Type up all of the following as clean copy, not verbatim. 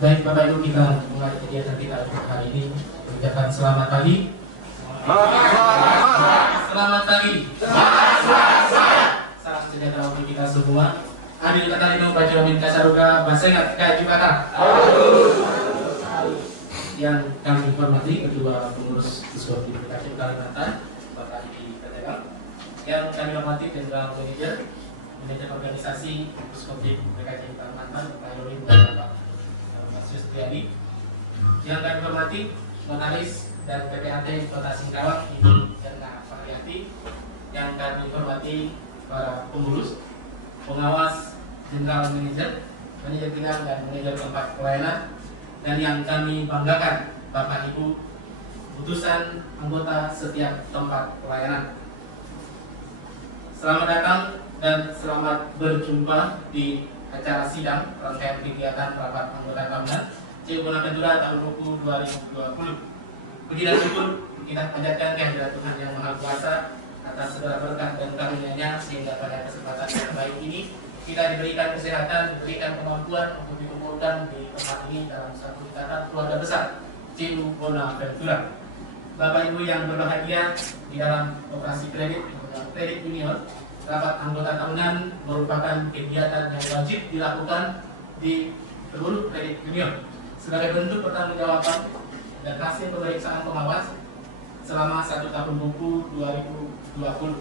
Baik Bapak Ibu, kita mulai kegiatan kita untuk hari ini. Ucapkan selamat pagi. Selamat pagi. Salam sejahtera untuk kita semua. Adil kata lino baju amin kasaruga basengat kaji kata. Yang kami hormati kedua pengurus Diskopi Bekasi Kalimantan, Bapak Edi Kategal. Yang kami hormati Jenderal Manajer Organisasi Diskopi Bekasi Kalimantan, Pak Yorin dan Bapak Sustiadi. Yang kami hormati Notaris dan PPAT Kota Singkawang, Ibu Erna Faryati. Yang kami hormati para pengurus, pengawas, Jenderal Manajer Bidang dan Manajer Tempat Pelayanan, dan yang kami banggakan Bapak Ibu utusan anggota setiap tempat pelayanan. Selamat datang dan selamat berjumpa di acara sidang rangkaian kegiatan rapat anggota tahunan CU Bonaventura tahun buku 2020. Puji dan syukur kita panjatkan kehadirat Tuhan Yang Maha Kuasa atas segala berkat dan karunia-Nya, sehingga pada kesempatan yang baik ini kita diberikan kesehatan, diberikan kemampuan untuk dikumpulkan di tempat ini dalam satu ikatan keluarga besar CU Bonaventura. Bapak Ibu yang berbahagia, di dalam operasi kredit union, rapat anggota tahunan merupakan kegiatan yang wajib dilakukan di seluruh kredit union sebagai bentuk pertanggungjawaban dan hasil pemeriksaan pengawas selama 1 tahun buku 2020.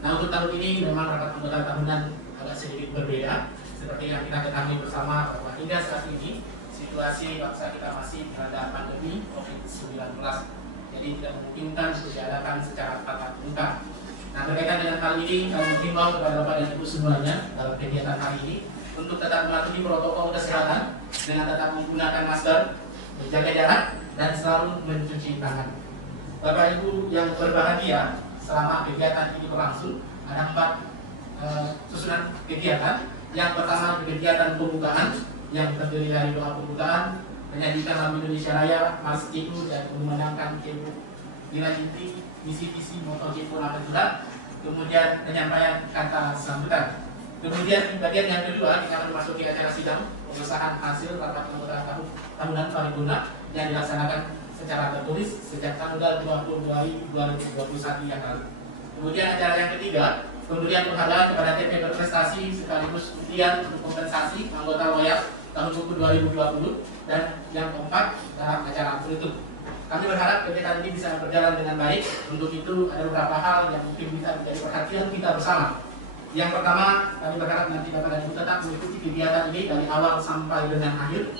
Nah, untuk tahun ini memang rapat anggota tahunan agak sedikit berbeda, seperti yang kita ketahui bersama bahwa hingga saat ini situasi bangsa kita masih terhadap pandemi COVID-19, jadi tidak memungkinkan untuk diadakan secara tatap muka. Nah, berkaitan dengan hal ini, kami menghimbau kepada Bapak dan Ibu semuanya dalam kegiatan hari ini untuk tetap mematuhi protokol kesehatan dengan tetap menggunakan masker, menjaga jarak, dan selalu mencuci tangan. Bapak Ibu yang berbahagia, selama kegiatan ini berlangsung ada 4 susunan kegiatan. Yang pertama, kegiatan pembukaan yang terdiri dari doa pembukaan, menyanyikan lagu Indonesia Raya, Mars CU, dan memandangkan CU nilai inti, misi-visi, moto CU Bonaventura, kemudian penyampaian kata sambutan. Kemudian di bagian yang kedua kita akan memasuki acara sidang pengesahan hasil rapat anggota tahunan paripurna yang dilaksanakan secara tertulis sejak tanggal 20 Februari 2021 yang lalu. Kemudian acara yang ketiga, pemberian penghargaan kepada TP berprestasi sekaligus undian untuk kompensasi anggota loyal tahun buku 2020, dan yang keempat dalam acara penutup. Kami berharap kegiatan ini bisa berjalan dengan baik. Untuk itu ada beberapa hal yang mungkin bisa menjadi perhatian kita bersama. Yang pertama, kami berharap nanti Bapak dan Ibu tetap mengikuti kegiatan ini dari awal sampai dengan akhir.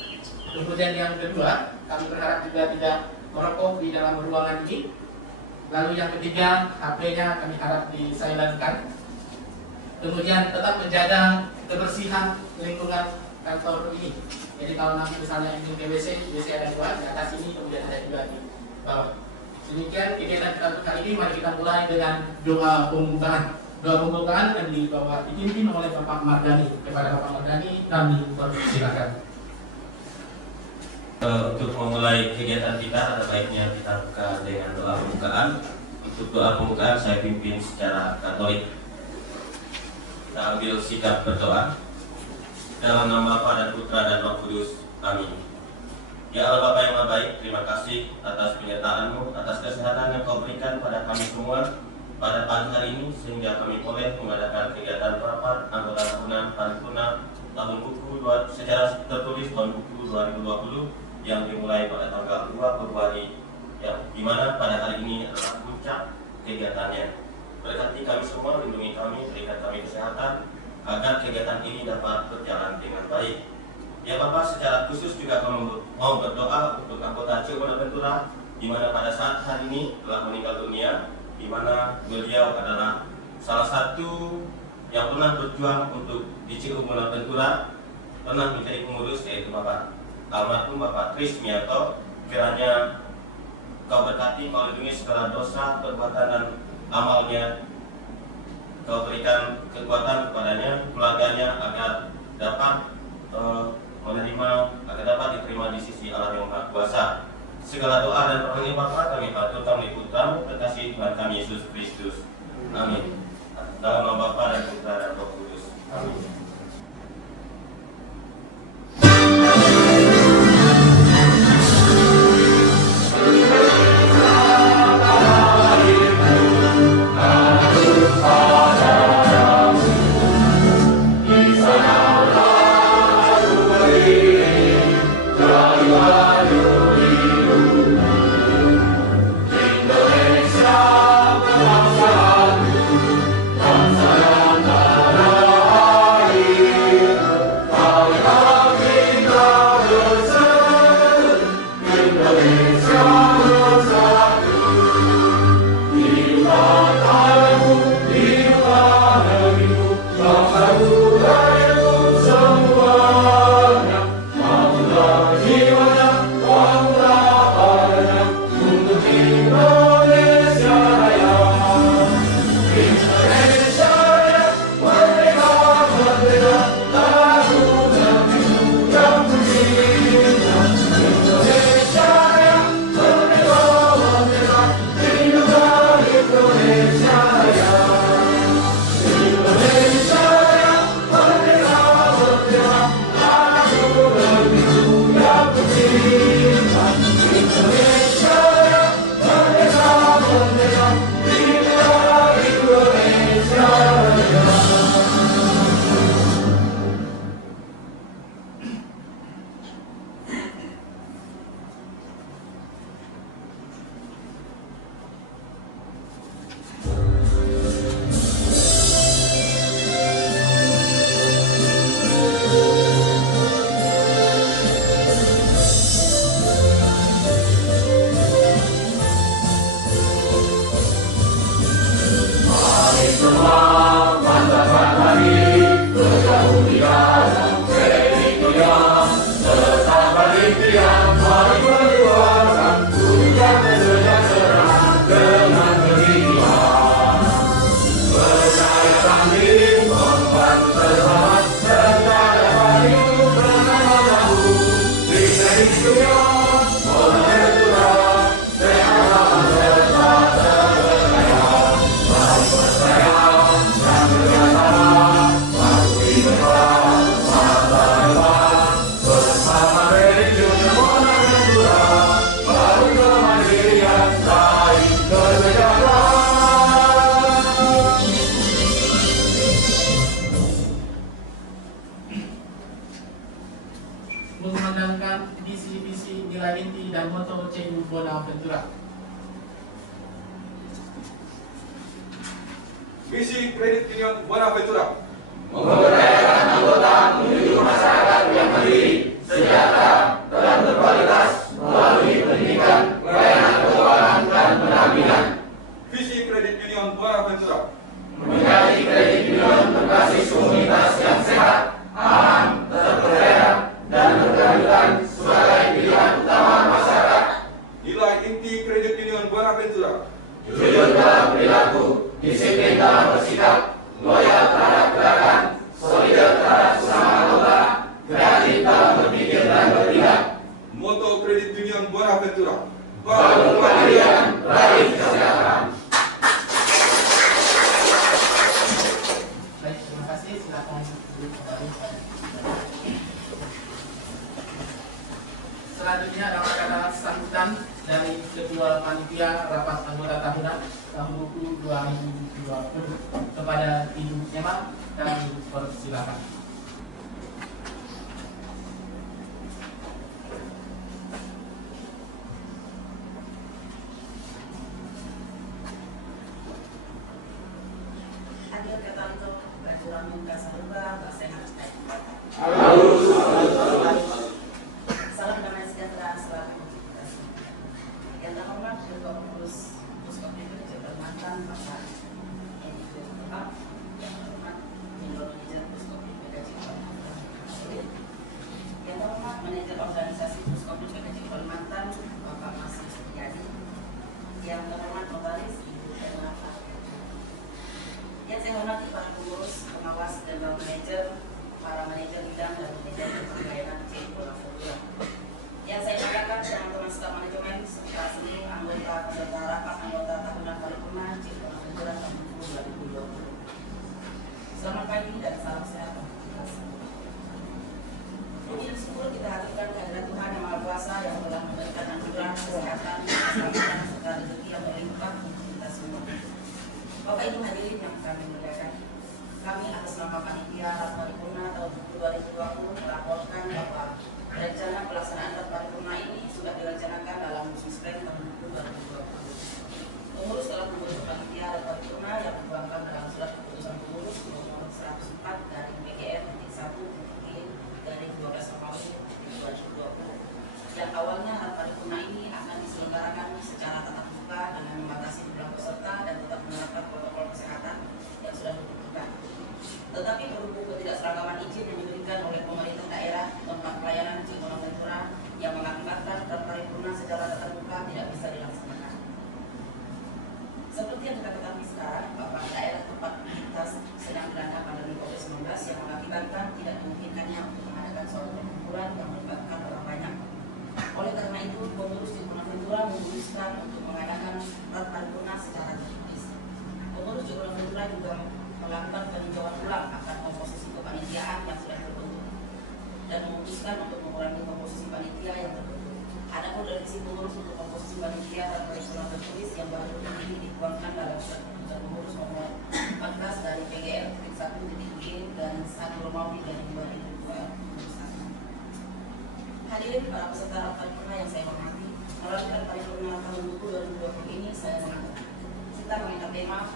Kemudian yang kedua, kami berharap juga tidak merokok di dalam ruangan ini. Lalu yang ketiga, HP-nya kami harap disilentkan. Kemudian tetap menjaga kebersihan lingkungan kantor ini. Jadi kalau nanti misalnya ingin ke WC ada 2 di atas ini, kemudian ada juga di bawah. Demikian kegiatan kita untuk hari ini. Mari kita mulai dengan doa pembukaan. Doa pembukaan yang dipimpin oleh Bapak Mardani. Kepada Bapak Mardani kami persilakan. Untuk memulai kegiatan kita, ada baiknya kita buka dengan doa pembukaan. Untuk doa pembukaan saya pimpin secara Katolik. Kita ambil sikap berdoa dalam nama Bapa dan Putra dan Roh Kudus. Amin. Ya Allah Bapa yang Maha Baik, terima kasih atas penyertaan-Mu, atas kesehatan yang Kau berikan pada kami semua pada pagi hari ini, sehingga kami boleh mengadakan kegiatan rapat anggota tahunan paripurna tahun buku secara tertulis tahun buku 2020 yang dimulai pada tanggal 2 Februari, yang dimana pada hari ini adalah puncak kegiatannya. Berkati kami semua, lindungi kami, berikan kami kesehatan agar kegiatan ini dapat berjalan dengan baik. Ya Bapak, secara khusus juga kami mau berdoa untuk anggota CU Bonaventura, di mana pada saat hari ini telah meninggal dunia, di mana beliau adalah salah satu yang pernah berjuang untuk di CU Bonaventura, pernah menjadi pengurus, yaitu Bapak almarhum Bapak Tris Mianto. Kiranya Kau berkati, Kau lindungi segala dosa, perbuatan dan amalnya. Kau berikan kekuatan kepadanya, keluarganya, agar dapat menerima, agar dapat diterima di sisi Allah yang Maha Kuasa. Segala doa dan permohonan Bapa kami aturkan di Putra-Mu, kekasih Tuhan kami Yesus Kristus. Amin. Dalam nama Bapa dan Putra dan Roh Kudus. Amin. mengumandangkan visi-visi nilai inti dan moto CU Bonaventura. Visi Kredit Union Bonaventura memberdayakan anggota menuju masyarakat yang mandiri, sejahtera, dan berkualitas melalui pendidikan, pelayanan keuangan, dan pendampingan. Visi Kredit Union Bonaventura Menjadi kredit union berbasis komunitas yang sehat, aman, terpercaya, dan berkelanjutan sebagai pilihan utama masyarakat. Nilai inti Kredit Union Bonaventura Jujur dalam perilaku, disiplin dalam bersikap, loyal terhadap gerakan, solidar terhadap sesama anggota, kreatif dalam berpikir dan bertindak. Moto Kredit Union Bonaventura Bangun kemandirian, raih kesejahteraan. Baik, terima kasih. Silakan duduk kembali. Selanjutnya adalah sambutan dari Ketua Panitia Rapat Anggota Tahunan tahun buku 2020 kepada Ibu Emma dan persilakan. Hadir kata untuk bajuran muka saluba, sehat. Salam damai sejahtera selalu kita semua. Yang terhormat Ketua Pengurus Puskop itu mantan Bapak Edi Firman, yang terhormat Menlo Manajer Puskop PKJ Kalimantan, yang terhormat Manajer Organisasi Puskop PKJ Kalimantan Bapak Masih Setiadi, yang terhormat Notaris Ibu Erna. Yang saya hormati para pengurus, pengawas, dan manajer, para manajer bidang dan manajer pelayanan CU Bonaventura. Yang saya banggakan teman-teman staf manajemen serta seluruh anggota peserta rapat anggota tahunan paripurna CU Bonaventura tahun 2020. Selamat pagi dan salam sehat untuk kita semua. Puji dan syukur kita haturkan kehadirat Tuhan Yang Maha Kuasa yang telah memberikan anugerah kesehatan, keselamatan, serta rezeki yang berlimpah untuk kita semua. Bapak Ibu hadirin yang kami muliakan, kami atas nama Panitia Rapat Paripurna tahun 2020 melaporkan bahwa rencana pelaksanaan Rapat Paripurna ini sudah direncanakan dalam Musisprem tahun 2020. Pengurus telah membentuk Panitia Rapat Paripurna yang dituangkan dalam surat keputusan pengurus nomor 104 dari PGR 1 dari 12 Romawi 2020. Yang awalnya Rapat Paripurna ini akan diselenggarakan secara tatap muka dengan membatasi jumlah peserta dan tetap menerapkan protokol kesehatan yang sudah ditentukan. Tetapi berhubung ketidakseragaman izin yang diberikan oleh pemerintah daerah tempat pelayanan CU Bonaventura yang mengakibatkan Rapat Paripurna secara tatap muka tidak bisa dilaksanakan. Seperti yang kita ketahui sekarang, Bapak daerah tempat kita sedang dilanda pandemi COVID-19 yang mengakibatkan tidak dimungkinkannya untuk mengadakan suatu perkumpulan yang melibatkan orang banyak. Oleh karena itu, pengurus CU Bonaventura memutuskan untuk mengadakan Rapat Paripurna secara tertulis. Pengurus CU Bonaventura juga melakukan peninjauan ulang akan komposisi kepanitiaan yang sudah terbentuk dan memutuskan untuk mengurangi komposisi panitia yang terbentuk. Adapun dari sisi pengurus untuk komposisi panitia dan paripurna tertulis yang baru ini dituangkan dalam surat keputusan pengurus nomor 14 dari PGR 1.G dan 1 Romawi dari 2021. Hadirin para peserta Rapat Paripurna yang saya hormati, melalui Rapat Paripurna tahun 2020 ini saya kita mengangkat tema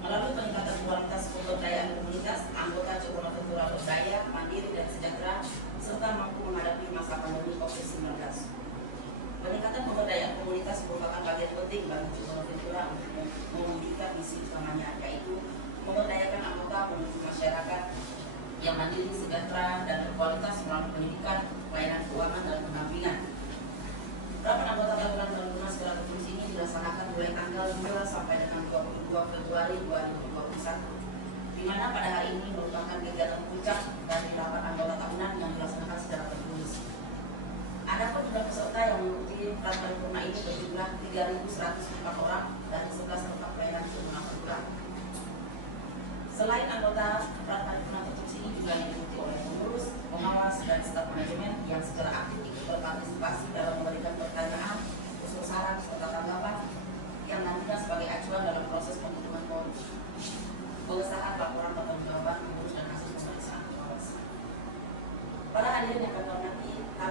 melalui peningkatan kualitas pemberdayaan komunitas, anggota CU Bonaventura berdaya, mandiri, dan sejahtera, serta mampu menghadapi masa pandemi COVID-19. Peningkatan pemberdayaan komunitas merupakan bagian penting bagi CU Bonaventura untuk mewujudkan misi utamanya, yaitu memberdayakan anggota menuju masyarakat yang mandiri, sejahtera, dan berkualitas melalui pendidikan, pelayanan keuangan, dan pendampingan. Rapat anggota tahunan paripurna secara tertulis ini dilaksanakan mulai tanggal 2 sampai dengan 22 Februari 2021, di mana pada hari ini merupakan kegiatan puncak dari rapat anggota tahunan yang dilaksanakan secara tertulis. Adapun jumlah peserta yang mengikuti rapat paripurna ini berjumlah 3.104 orang dari 11 tempat pelayanan CU Bonaventura. Selain anggota rapat paripurna tertulis ini juga diikuti oleh pengurus, pengawas, dan staf manajemen yang secara aktif ikut berpartisipasi dalam memberikan pertanyaan, usul saran, serta tanggapan yang nantinya sebagai acuan dalam proses penghitungan bonus, pengesahan laporan pertanggungjawaban pengurus dan kasus pemeriksaan pengawas. Para hadirin yang kami hormati, kami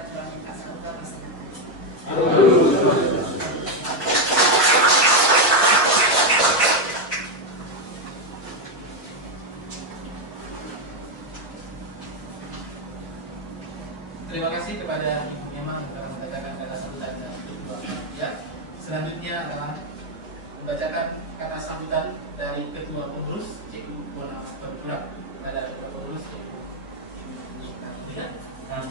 Raja Kak Saluda Masih. Terima kasih kepada Ibu Memang yang telah membacakan kata sambutan dan kedua ya. Selanjutnya adalah membacakan kata sambutan dari Ketua Pengurus CU Bona Ventura pada Ketua Pengurus CU. Silakan.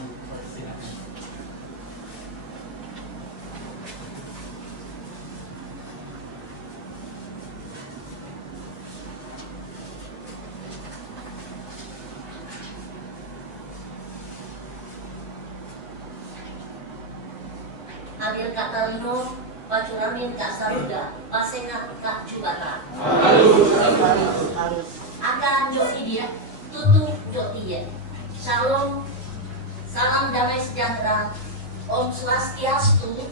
Hadir Kak Talino, Pak Curamin, Kak Saluda, Pak Sengat, Kak Cubata. Akan Jok dia, tutup Jok dia. Shalom, salam damai sejahtera, Om Swastiastu,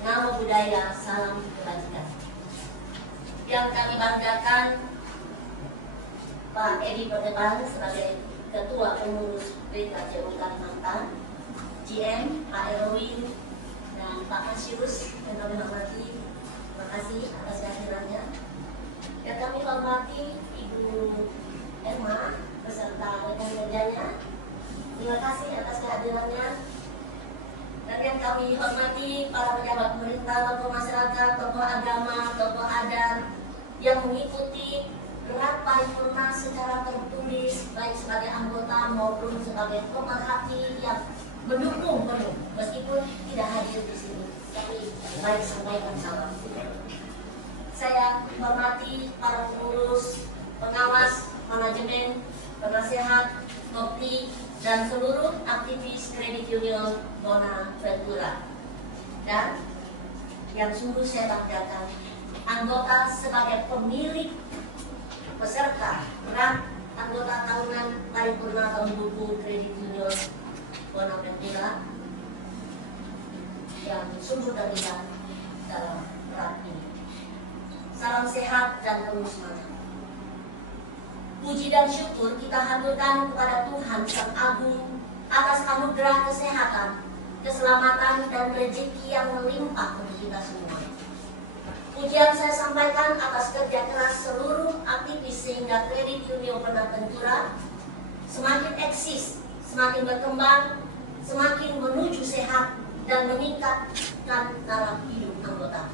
Namo Buddhaya, salam kebajikan. Yang kami banggakan Pak Edi Perdepan sebagai Ketua Pengurus PKCU Kalimantan, GM Pak Erwin dan Pak Kasius yang kami hormati, terima kasih atas kehadirannya. Yang kami hormati Ibu Emma beserta rekan kerjanya, terima kasih atas kehadirannya. Dan yang kami hormati para pejabat pemerintah, tokoh masyarakat, tokoh agama, tokoh adat yang mengikuti gerak paripurna secara tertulis baik sebagai anggota maupun sebagai pemerhati yang mendukung penuh meskipun tidak hadir di sini, tapi baik sampaikan salam. Saya hormati para pengurus, pengawas, manajemen, penasehat, Kopti, dan seluruh aktivis Kredit Union Bona Ventura. Dan yang sungguh saya banggakan, anggota sebagai pemilik peserta gerak anggota tahunan paripurna tahun buku Kredit Union Bona Ventura yang sungguh terlibat dalam gerak ini. Salam sehat dan penuh semangat. Puji dan syukur kita haturkan kepada Tuhan Sang Agung atas anugerah kesehatan, keselamatan, dan rezeki yang melimpah untuk kita semua. Pujian saya sampaikan atas kerja keras seluruh aktivis sehingga Kredit Union Bona Ventura semakin eksis, semakin berkembang, semakin menuju sehat dan meningkatkan taraf hidup anggota.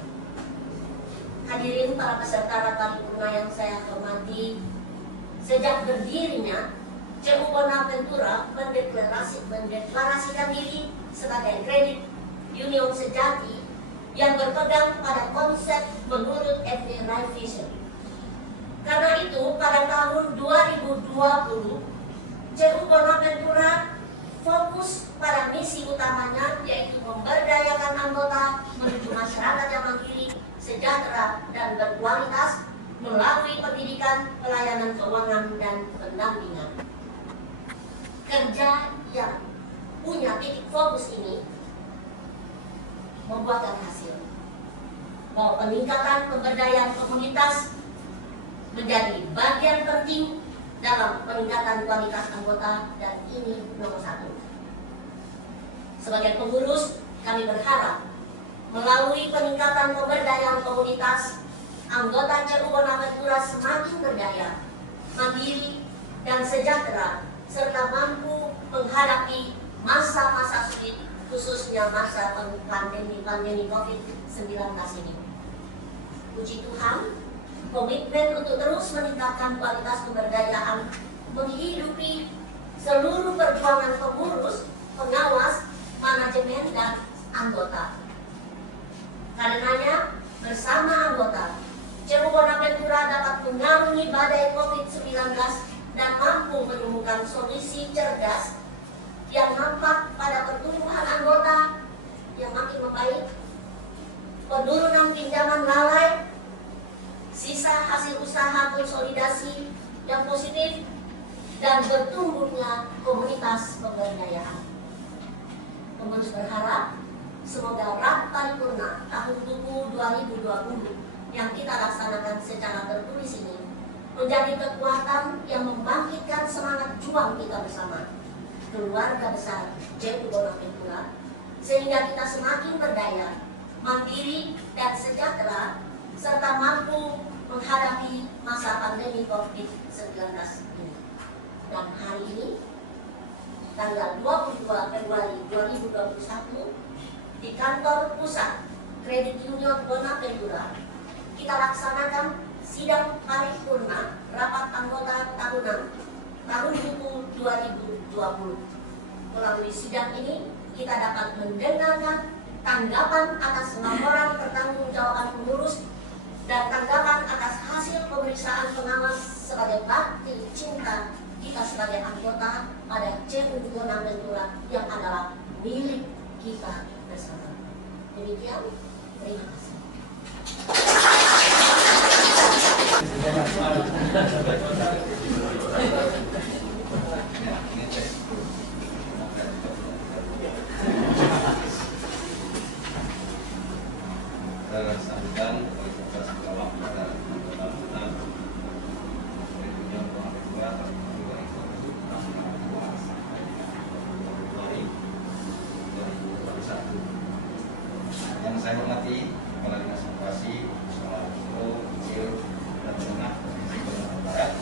Hadirin para peserta paripurna yang saya hormati, sejak berdirinya CU Bona Ventura mendeklarasikan diri sebagai Kredit Union sejati yang berpegang pada konsep menurut FD Right Vision. Karena itu, pada tahun 2020, CU Bona Ventura fokus pada misi utamanya, yaitu memberdayakan anggota menuju masyarakat yang mandiri, sejahtera, dan berkualitas melalui pendidikan, pelayanan keuangan, dan pendampingan. Kerja yang punya titik fokus ini membuahkan hasil, bahwa peningkatan pemberdayaan komunitas menjadi bagian penting dalam peningkatan kualitas anggota, dan ini nomor satu. Sebagai pengurus, kami berharap melalui peningkatan pemberdayaan komunitas, anggota CU Bona Ventura semakin berdaya, mandiri, dan sejahtera, serta mampu menghadapi masa-masa sulit, khususnya masa pandemi COVID-19 ini. Puji Tuhan, komitmen untuk terus meningkatkan kualitas pemberdayaan menghidupi seluruh perjuangan pengurus, pengawas, manajemen, dan anggota. Karenanya, bersama anggota, CU Bona Ventura dapat mengarungi badai COVID-19 dan mampu menemukan solusi cerdas yang nampak pada pertumbuhan anggota yang makin membaik, penurunan pinjaman lalai, sisa hasil usaha konsolidasi yang positif, dan bertumbuhnya komunitas pemberdayaan. Pengurus berharap semoga RAP Paripurna tahun buku 2020 yang kita laksanakan secara tertulis ini menjadi kekuatan yang membangkitkan semangat juang kita bersama, keluarga besar CU Bona Ventura, sehingga kita semakin berdaya, mandiri, dan sejahtera, serta mampu menghadapi masa pandemi COVID-19 ini. Dan hari ini, tanggal 22 Februari 2021, di kantor pusat Kredit Union Bonaventura, kita laksanakan sidang paripurna rapat anggota tahunan tahun buku 2020. Melalui sidang ini, kita dapat mendengarkan tanggapan atas laporan pertanggungjawaban pengurus dan tanggapan atas hasil pemeriksaan pengawas sebagai bakti cinta kita sebagai anggota pada CU Bonaventura yang adalah milik kita bersama. Demikian, terima kasih. Sambutan kualitas ulama pada anggota tahunan Union Bonaventura tahun 2021. Yang saya hormati Kepala Dinas Edukasi, Sekolah Guru, Kecil, dan Menengah Provinsi Kalimantan Barat,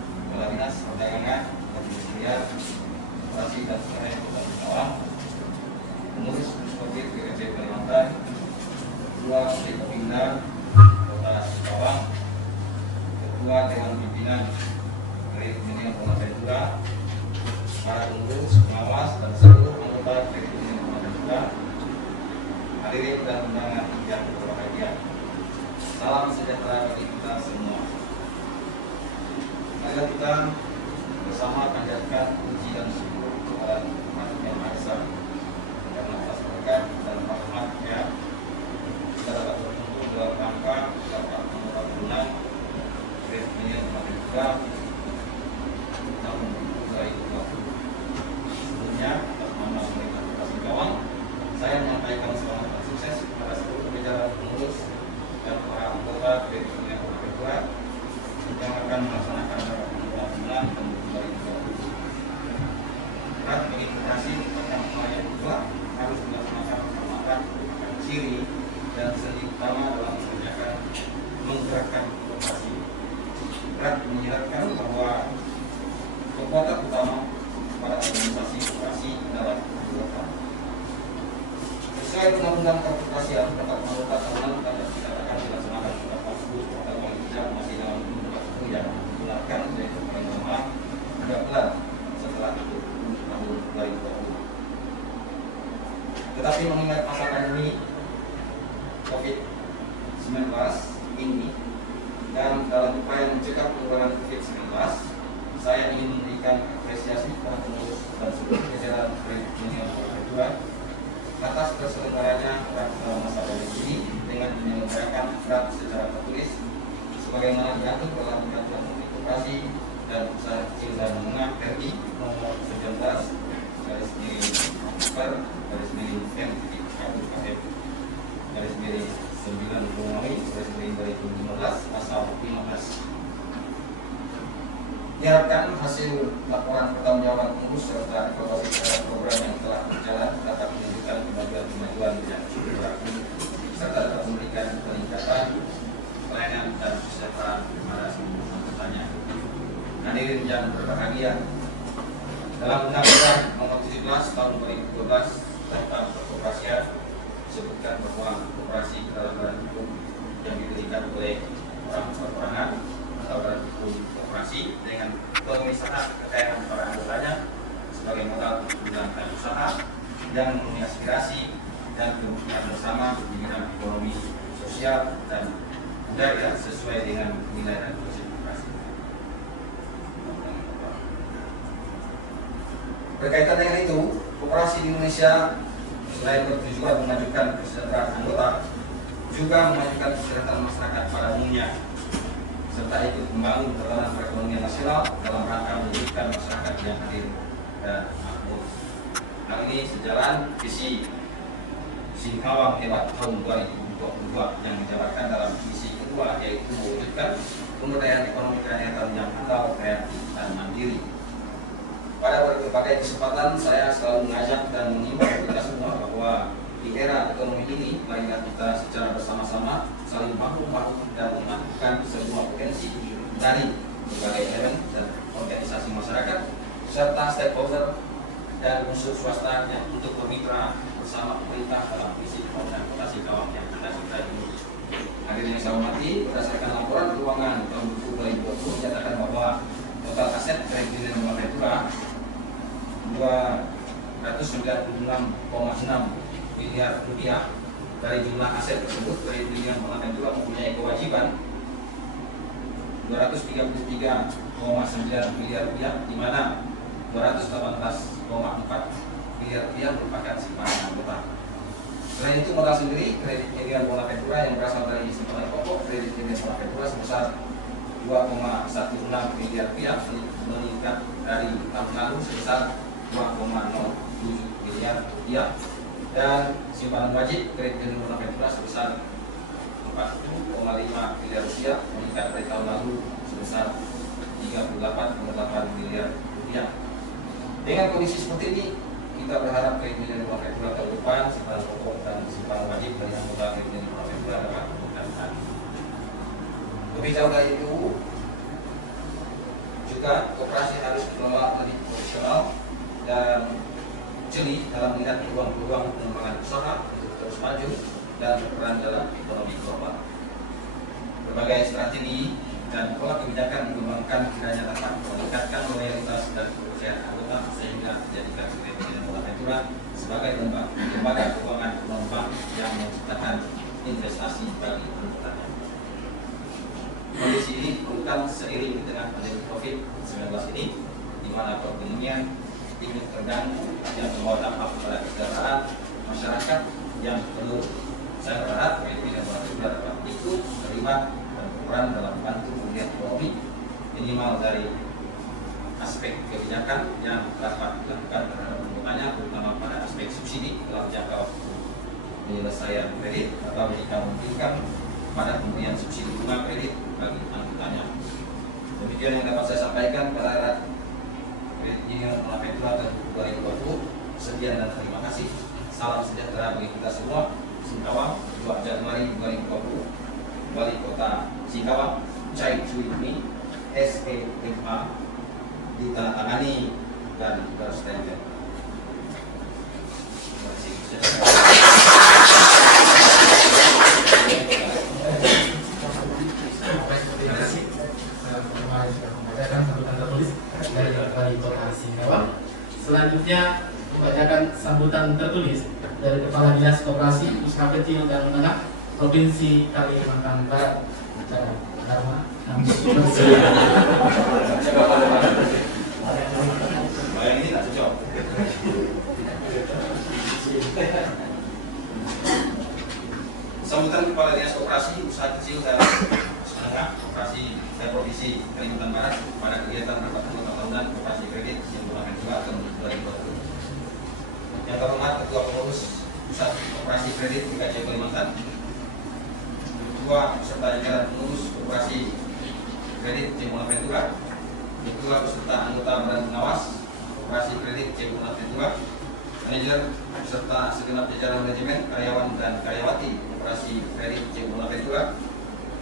Kepala Dinas Perdagangan, Perindustrian, Koperasi dan Swadaya Kota Singkawang, pengurus Covid GRC Kalimantan, Ketua Pimpinan Kota Singkawang, Ketua Dewan Pimpinan Kredit Union Bonaventura, para pengurus, pengawas, dan seluruh anggota Kredit Union Bonaventura, hadirin dan undangan yang berbahagia. Salam sejahtera bagi kita semua. Mari kita bersama panjatkan puji dan syukur kepada Tuhan Yang Maha Esa, karena atas berkat dan rahmat-Nya kita dapat berkumpul dalam rangka rapat anggota tahunan Kredit Union Bonaventura tahun 2020. Sebelumnya, atas nama pemerintah Kota Singkawang, saya menyampaikan selamat dan sukses kepada seluruh jajaran pengurus dan para anggota Kredit Union Bonaventura yang akan melaksanakan rapat anggota tahunan tahun 2020. Dan mengikuti tentang yang kedua harus melaksanakan penghormatan, ciri dan seni utama dalam mengerjakan menggerakkan inovasi. Dan menyeratkan bahwa kekuatan utama pada organisasi koperasi adalah kegiatan. Sesuai Undang-Undang Kekoperasian, rapat anggota tahunan dapat dikatakan dilaksanakan pada waktu atau paling tidak masih dalam waktu yang digunakan yaitu paling lama 3 bulan setelah itu tahun 2020. Tetapi mengingat masa pandemi COVID-19 ini dan dalam upaya mencegah penularan COVID-19, saya ingin memberikan apresiasi kepada pengurus dan seluruh jajaran Kredit Union Bonaventura atas terselenggaranya rapat dalam masa pandemi ini dengan menyelenggarakan rapat secara tertulis sebagaimana diatur dalam Peraturan Menteri Koperasi dan Usaha Kecil dan Menengah RI nomor 19/9/2015 pasal 15. Diharapkan hasil laporan pertanggungjawaban pengurus serta evaluasi terhadap program yang telah berjalan dapat menunjukkan kemajuan yang berarti serta dapat memberikan peningkatan pelayanan dan kesejahteraan kepada seluruh anggotanya. Hadirin yang berbahagia, dalam Undang-Undang Nomor 17 Tahun 2012 tentang Perkoperasian disebutkan bahwa koperasi adalah badan hukum yang didirikan oleh orang perorangan atau badan hukum koperasi dengan pemisahan kekayaan para anggotanya sebagai modal untuk menjalankan usaha yang memenuhi aspirasi dan kebutuhan bersama di bidang ekonomi, sosial, dan budaya sesuai dengan nilai dan prinsip koperasi. Berkaitan dengan itu, koperasi di Indonesia selain bertujuan memajukan kesejahteraan anggota, juga memajukan kesejahteraan masyarakat pada umumnya, serta ikut membangun tatanan perekonomian nasional dalam rangka mewujudkan masyarakat yang adil dan makmur. Hal ini sejalan visi Singkawang Hebat tahun 2022 yang dijabarkan dalam visi kedua, yaitu mewujudkan pemberdayaan ekonomi kerakyatan yang tunggal, kreatif, dan mandiri. Pada berbagai kesempatan saya selalu mengajak dan mengimbau kita semua ekonomi ini, marilah kita secara bersama-sama saling bahu-membahu dan memadukan sebuah potensi dari berbagai elemen dan organisasi masyarakat serta stakeholder dan unsur swasta untuk bermitra bersama pemerintah dalam visi pembangunan kota Singkawang yang Anda cintai ini. Hadirin yang saya hormati, berdasarkan laporan keuangan tahun 2020 dinyatakan bahwa total aset kredit Union Bank Ventura 296,6 miliar rupiah. Dari jumlah aset tersebut, kredit Union Bank Ventura mempunyai kewajiban 233,9 miliar rupiah, di mana 218,4 miliar rupiah merupakan simpanan anggota. Selain itu, modal sendiri kredit Union Bank Ventura yang berasal dari simpanan pokok kredit Union Bank Ventura sebesar 2,16 miliar rupiah meningkat dari tahun lalu sebesar 2,07 miliar rupiah, dan simpanan wajib kredit Union Bank Ventura sebesar 40,5 miliar rupiah meningkat dari tahun lalu sebesar 38,8 miliar rupiah. Dengan kondisi seperti ini, kita berharap kredit Union Bank Ventura ke depan simpanan pokok dan simpanan wajib dari anggota kredit Union Bank Ventura dapat meningkatkan. Lebih jauh dari itu, juga koperasi harus dikelola lebih profesional dan jeli dalam melihat peluang-peluang pengembangan usaha untuk terus maju dan berperan dalam ekonomi global. Berbagai strategi dan pola kebijakan dikembangkan kiranya dapat meningkatkan loyalitas dan kepercayaan anggota sehingga menjadikan kredit Union Bank Ventura sebagai lembaga keuangan non-bank yang menciptakan investasi bagi anggotanya. Kondisi ini diperlukan seiring di tengah pandemi COVID-19 ini, di mana perekonomian ingin terganggu yang membawa dampak pada kesejahteraan masyarakat yang perlu. Saya berharap kredit Union Bank Ventura dapat ikut terlibat dan berperan dalam membantu pemulihan ekonomi minimal dari aspek kebijakan yang dapat dilakukan terhadap anggotanya, terutama pada aspek subsidi dalam jangka waktu penyelesaian kredit atau jika memungkinkan pada pemberian subsidi bunga kredit bagi anggotanya. Demikian yang dapat saya sampaikan pada kredit Union Bank Ventura tahun 2020. Sekian dan terima kasih. Salam sejahtera bagi kita semua. Singkawang, 2 Januari 2020. Wali Kota Singkawang, Chai Cui Mi, SEMA, ditandatangani dan berstempel. Terima kasih. Membacakan sambutan tertulis dari Wali Kota Singkawang. Selanjutnya membacakan sambutan tertulis dari Kepala Dinas Koperasi Usaha Kecil dan Menengah Provinsi Kalimantan Barat. Dharma. Bayang ini tak cocok. Sambutan Kepala Dinas Koperasi Usaha Kecil dan Menengah Provinsi Kalimantan Barat pada kegiatan rapat anggota tahunan Koperasi Kredit yang Bank Ventura tahun 2020. Yang terhormat Ketua Pengurus Pusat Koperasi Kredit DKJ Kalimantan, Ketua beserta jajaran pengurus Koperasi Kredit Bank Ventura, Ketua beserta anggota Badan Pengawas Koperasi Kredit Bank Ventura, manajer beserta segenap jajaran manajemen, karyawan dan karyawati Koperasi Kredit Bank Ventura,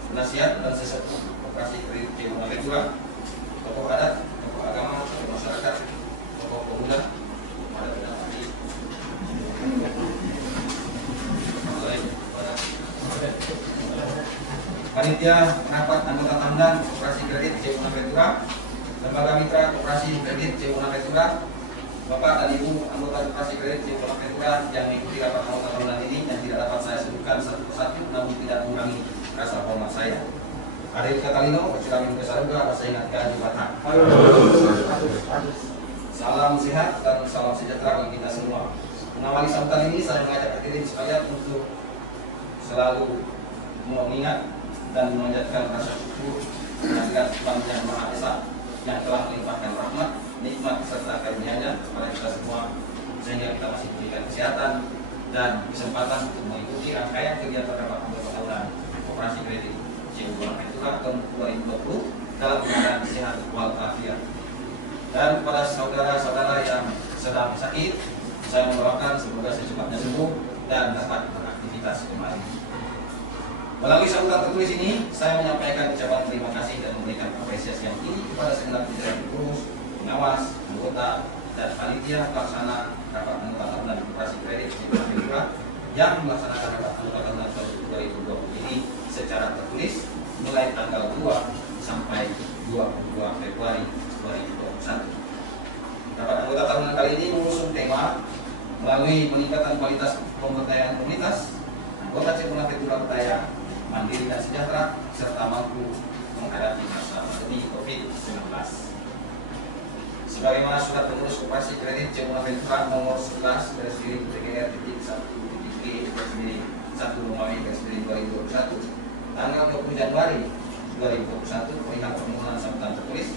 penasihat dan sesepuh Koperasi Kredit Bank Ventura, tokoh adat, tokoh agama, tokoh masyarakat, tokoh pemuda, pada bidang ahli, panitia rapat anggota tahunan Koperasi Kredit Bank Ventura, lembaga mitra Koperasi Kredit Bank Ventura, Bapak dan Ibu anggota Koperasi Kredit Bank Ventura yang mengikuti rapat anggota tahunan ini yang tidak dapat saya sebutkan satu persatu, namun tidak mengurangi rasa hormat saya. Hadir Katalino, Kecilami Kesaruga, Rasa Ingat Keadi Batak. Salam sehat dan salam sejahtera bagi kita semua. Mengawali sambutan ini, saya mengajak hadirin sekalian untuk selalu mengingat dan memanjatkan rasa syukur kehadirat Tuhan Yang Maha Esa yang telah melimpahkan rahmat, nikmat serta karunia-Nya kepada kita semua, sehingga kita masih diberikan kesehatan dan kesempatan untuk mengikuti rangkaian kegiatan rapat anggota tahunan Koperasi Kredit Bank Ventura tahun 2020 dalam keadaan sehat walafiat. Dan kepada saudara-saudara yang sedang sakit, saya mendoakan semoga secepatnya sembuh dan dapat beraktivitas aktivitas kemarin. Melalui sambutan tertulis ini, saya menyampaikan ucapan terima kasih dan memberikan apresiasi yang tinggi kepada segenap jajaran pengurus, pengawas, anggota, dan panitia pelaksana rapat anggota tahunan Koperasi Kredit Jiwa Ventura yang melaksanakan rapat anggota tahunan tahun 2020 ini secara tertulis mulai tanggal 2 sampai 22 Februari 2021. Rapat anggota tahunan kali ini mengusung tema melalui peningkatan kualitas pemberdayaan komunitas, anggota Cibuna Ventura berdaya, mandiri dan sejahtera, serta mampu menghadapi masa pandemi COVID-19. Sebagaimana surat pengurus Koperasi Kredit Cibuna Ventura nomor 11/TGR.1/G/1 Romawi /2021 tanggal 20 Januari 2021 perihal permohonan sambutan tertulis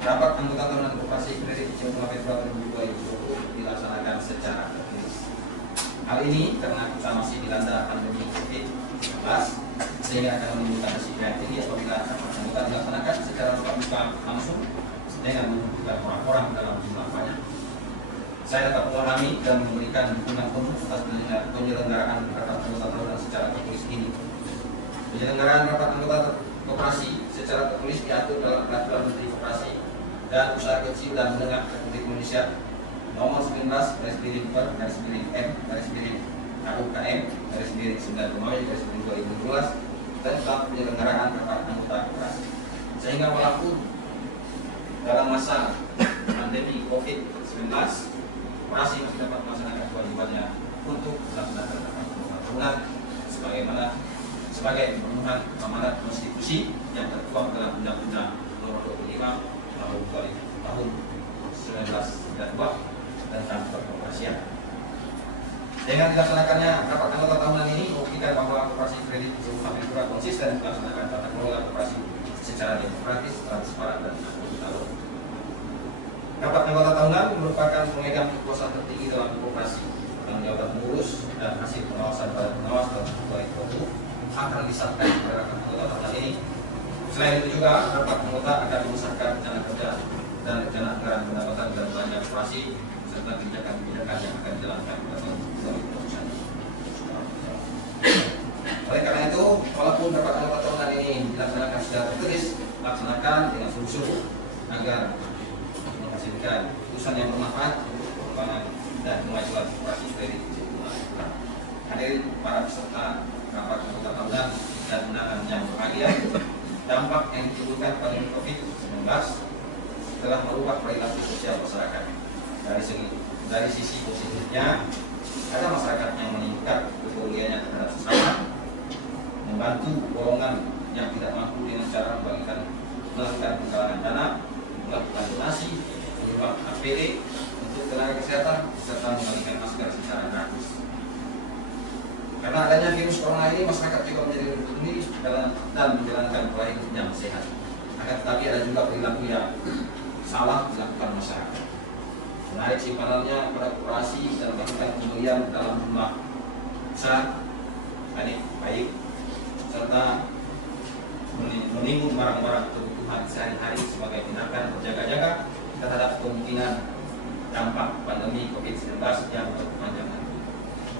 rapat anggota tahunan Koperasi Kredit Cibuna Ventura 2020 dilaksanakan secara tertulis. Hal ini karena kita masih dilanda pandemi COVID-19 sehingga akan menimbulkan risiko yang tinggi apabila rapat anggota dilaksanakan secara tatap muka langsung dengan membutuhkan orang-orang dalam jumlah banyak. Saya dapat memahami dan memberikan dukungan penuh atas penyelenggaraan rapat anggota tahunan secara tertulis ini. Penyelenggaraan rapat anggota koperasi secara tertulis diatur dalam Peraturan Menteri Koperasi dan Usaha Kecil dan Menengah Republik Indonesia nomor 19/M/AUKM/9 Romawi/2012 tentang penyelenggaraan rapat anggota koperasi. Sehingga walaupun dalam masa pandemi COVID-19, koperasi masih dapat melaksanakan kewajibannya untuk melaksanakan rapat anggota tahunan sebagai pemenuhan amanat konstitusi yang tertuang dalam Undang-Undang Nomor 25 Tahun 1992 tentang perkoperasian. Dengan dilaksanakannya rapat anggota tahunan ini membuktikan bahwa Koperasi Kredit Cibuna Ventura konsisten melaksanakan tata kelola koperasi secara demokratis, transparan, dan akutabel. Rapat anggota tahunan merupakan pemegang kekuasaan tertinggi dalam koperasi. Tanggung jawab pengurus dan hasil pengawasan pada pengawas tahun 2020 akan disahkan pada rapat anggota tahunan ini. Selain itu juga rapat anggota akan mengesahkan rencana kerja dan rencana anggaran pendapatan dan belanja koperasi serta kebijakan-kebijakan yang akan dijalankan pada tahun 2021. Oleh karena itu, walaupun rapat anggota tahunan ini dilaksanakan secara tertulis, laksanakan dengan sungguh-sungguh agar menghasilkan keputusan yang bermanfaat untuk pengembangan dan kemajuan koperasi kredit Cibuna Ventura. Hadirin para peserta rapat anggota tahunan dan undangan yang berbahagia, dampak yang ditimbulkan pandemi COVID-19 telah merubah perilaku sosial masyarakat. Dari sisi positifnya, ada masyarakat yang meningkat kepeduliannya terhadap sesama, membantu golongan yang tidak mampu dengan cara melakukan penggalangan dana, melakukan donasi, menyumbang APD untuk tenaga kesehatan, serta membagikan masker secara gratis. Karena adanya virus corona ini, masyarakat juga menjadi lebih peduli dan menjalankan pola hidup yang sehat. Akan tetapi ada juga perilaku yang salah dilakukan masyarakat, menarik simpanannya pada koperasi dan melakukan pembelian dalam jumlah besar, baik, serta menimbun barang-barang kebutuhan sehari-hari sebagai tindakan berjaga-jaga terhadap kemungkinan dampak pandemi COVID-19 yang berkepanjangan.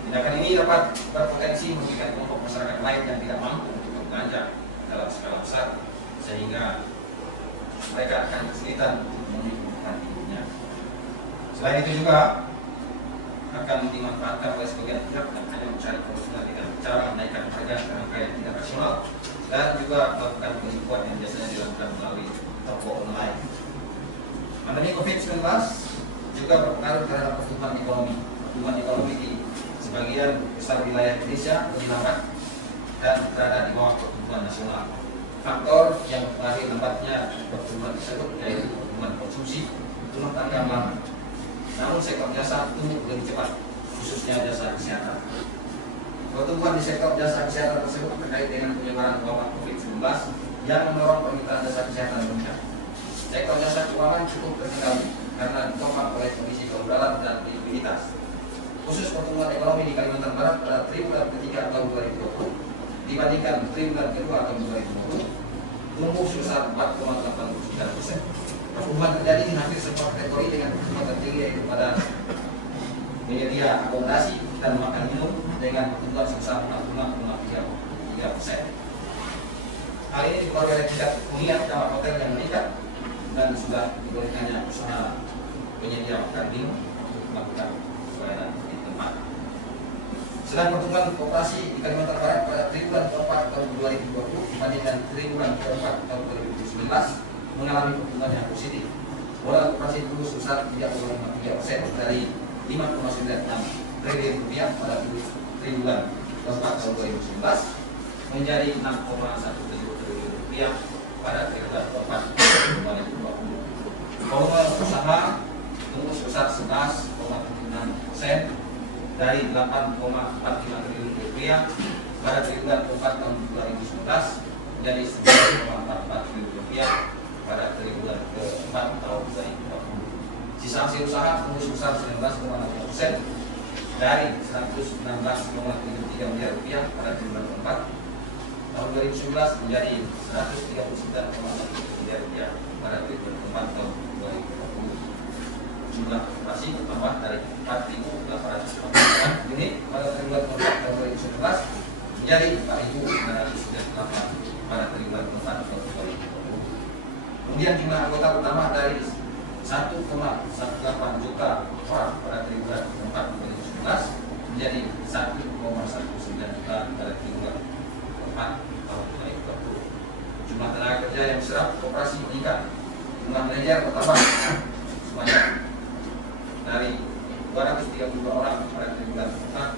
Tindakan ini dapat berpotensi merugikan kelompok masyarakat lain yang tidak mampu untuk berbelanja dalam skala besar, sehingga mereka akan kesulitan untuk memenuhi kebutuhan hidupnya. Selain itu juga akan dimanfaatkan oleh sebagian pihak yang hanya mencari keuntungan dengan cara menaikkan harga ke angka yang tidak rasional dan juga melakukan penipuan yang biasanya dilakukan melalui toko online. Pandemi COVID-19 juga berpengaruh terhadap pertumbuhan ekonomi. Pertumbuhan ekonomi di sebagian besar wilayah Indonesia lebih lambat dan berada di bawah pertumbuhan nasional. Faktor yang mempengaruhi lambatnya pertumbuhan tersebut yaitu pertumbuhan konsumsi rumah tangga lambat. Namun sektor jasa tumbuh lebih cepat, khususnya jasa kesehatan. Pertumbuhan di sektor jasa kesehatan tersebut terkait dengan penyebaran wabah COVID-19 yang mendorong permintaan jasa kesehatan meningkat. Sektor jasa keuangan cukup terkendali karena ditopang oleh kondisi keunggulan dan likuiditas. Khusus pertumbuhan ekonomi di Kalimantan Barat pada triwulan ketiga tahun 2020 dibandingkan triwulan kedua tahun 2020 tumbuh sebesar 4,89%. Pertumbuhan terjadi di hampir semua kategori dengan pertumbuhan tertinggi yaitu pada penyedia akomodasi dan makan minum dengan pertumbuhan sebesar 65,3%. Hal ini dipengaruhi oleh tingkat hunian kamar hotel yang meningkat dan sudah dibolehkannya usaha penyedia makan minum untuk melakukan pelayanan di tempat. Selain pertumbuhan koperasi di Kalimantan Barat pada triwulan keempat tahun 2020 dibandingkan triwulan keempat tahun 2019 mengalami pertumbuhan yang positif. Modal koperasi tumbuh sebesar 3,3% dari 5,96 triliun rupiah pada triwulan keempat tahun 2019 menjadi 6,17 triliun rupiah pada triwulan keempat 2020. Volume usaha tumbuh sebesar 11,76% dari 8,45 triliun rupiah pada triwulan keempat tahun 2019 menjadi 9,44 triliun rupiah pada triwulan keempat tahun 2020. Sisa hasil usaha tumbuh sebesar 19,6% dari 116,73 miliar rupiah pada triwulan keempat tahun 2019 menjadi 139,1 miliar rupiah pada triwulan keempat tahun 2020. Jumlah koperasi bertambah dari 4.848 unit pada triwulan keempat tahun 2019 menjadi 4.998 pada triwulan keempat tahun 2020. Kemudian jumlah anggota bertambah dari 1,18 juta orang pada triwulan keempat 2019 menjadi 1,19 juta pada triwulan keempat tahun 2020. Jumlah tenaga kerja yang diserap koperasi meningkat. Jumlah manajer bertambah sebanyak dari 232 orang pada triwulan keempat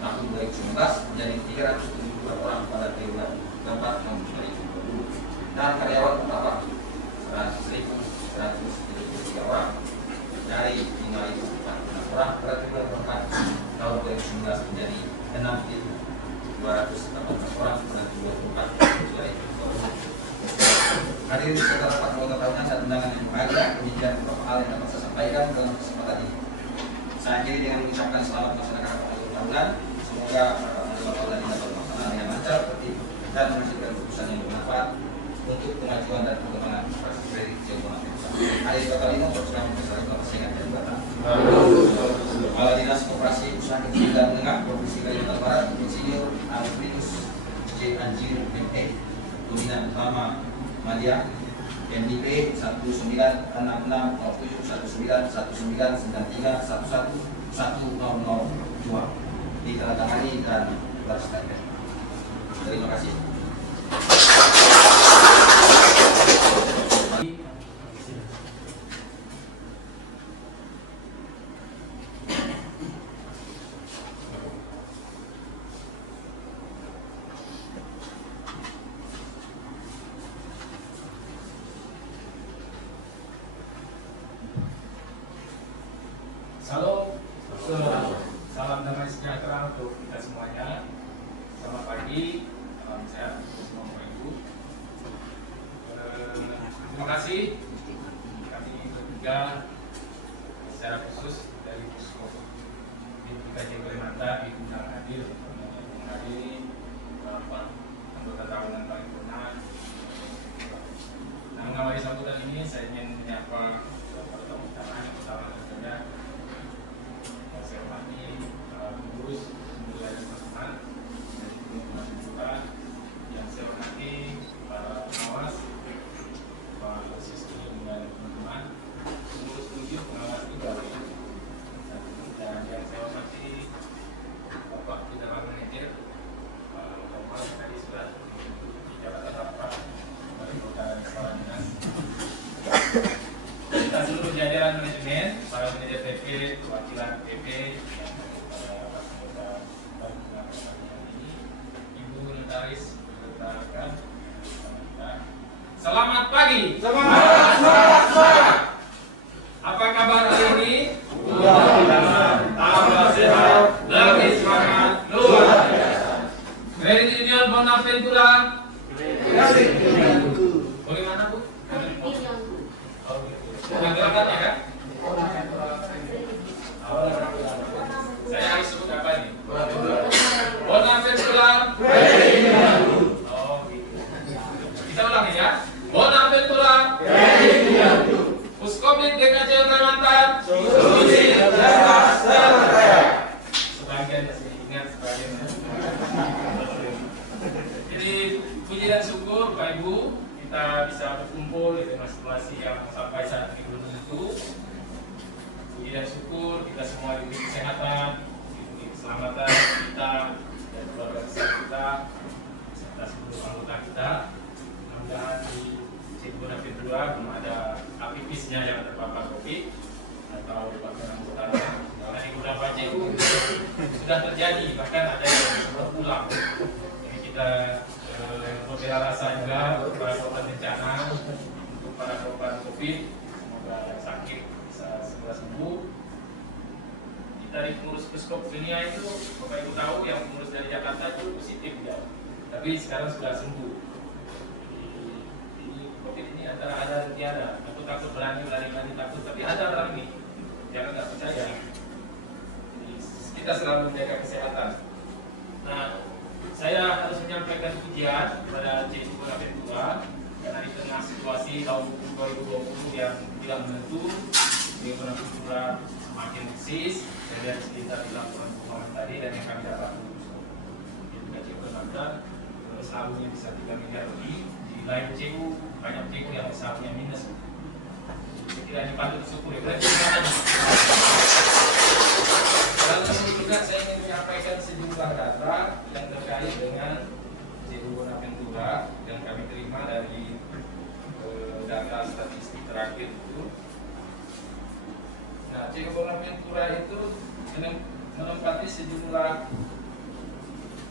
tahun 2019 menjadi 372 orang pada triwulan keempat tahun 2020. Dan karyawan bertambah 1.173 orang dari 5.046 orang pada triwulan keempat tahun 2019 menjadi 6.218 orang pada triwulan keempat tahun 2020. Hadirin serta dapat anggota tahunan dan undangan yang berbahagia, demikian beberapa hal yang dapat saya sampaikan dalam kesempatan ini. Saya akhiri dengan mengucapkan selamat masyarakat penghujung tahunan. Semoga anggota tahunan ini dapat melaksanakan dengan lancar, tertib, dan menghasilkan keputusan yang bermanfaat untuk kemajuan dan pengembangan koperasi kredit Cirebon. Hari total ini berserah masyarakat Persaingan dan Batang. Kepala Dinas Koperasi Usaha Kecil dan Menengah Provinsi Kalimantan Barat, Insinyur Alfredus J. Anjir ME, Pimpinan Utama Media NIP 190191993111002 ditandatangani dan dilaksanakan. Terima kasih. Salam damai sejahtera untuk kita semuanya. Selamat pagi, salam sehat untuk semua Bapak Ibu. Terima kasih kami bertiga secara khusus dari Pusko PKJ Kalimantan diundang hadir menghadiri rapat anggota tahunan paripurna. Nah, mengawali sambutan ini saya ingin menyapa para tamu undangan yang bersama tentunya. Saya hormati pengurus wilayah teman-teman dan juga yang saya hormati para pengawas, para siswi dan teman-teman, pengurus studio pengawas juga, dan yang saya hormati Bapak General Manager Bapak tadi sudah dijabat rapat dari Kota Kepala Dinas. Kita seluruh jajaran manajemen, para manajer PP, perwakilan PP, para anggota ini, Ibu Notaris, rekan-rekan, selamat pagi. Semangat. Apa kabar hari ini? Tambah sehat, lebih semangat, luar biasa. Kredit Union Bonaventura. Bagaimana Bu? Gerakan ya kan? Saya harus sebut apa ini? Bonaventura. Oh gitu. Kita ulangi ya. Bonaventura. Puskoplik DKJ Kalimantan. Suci, cerdas, terpercaya. sebagian masih ingat, sebagian. Jadi puji dan syukur Bapak Ibu, kita bisa berkumpul di tengah situasi yang sampai saat ini belum tentu. Puji dan syukur kita semua diberi kesehatan, diberi keselamatan kita dan keluarga besar kita, serta seluruh anggota kita. Mudah-mudahan di Cegu Naventura belum ada aktivisnya yang terpapar COVID atau bahkan anggotanya. Karena di beberapa Cegu sudah terjadi, bahkan ada yang berulang. Jadi kita berbela rasa juga untuk para korban bencana, untuk para korban COVID, semoga yang sakit bisa segera sembuh. Kita di pengurus Puskop dunia itu, Bapak Ibu tahu yang pengurus dari Jakarta itu positif ya, tapi sekarang sudah sembuh. Jadi COVID ini antara ada dan tiada. Aku takut berani takut, tapi ada orang ini, jangan nggak percaya. Jadi kita selalu menjaga kesehatan. Nah, saya harus menyampaikan pujian kepada Cegu Naventura karena di tengah situasi tahun 2020 yang tidak menentu, Cegu Naventura semakin eksis dan dari sekitar di laporan keuangan tadi dan yang kami dapat juga Cegu Naventura sahamnya bisa 3 miliar lebih. Di lain Cegu banyak Cegu yang sahamnya minus. Saya kira ini patut disyukuri. Lalu juga saya ingin menyampaikan sejumlah data yang terkait dengan Cegu Naventura yang kami terima dari data statistik terakhir itu. Nah, Cegu Naventura itu menempati sejumlah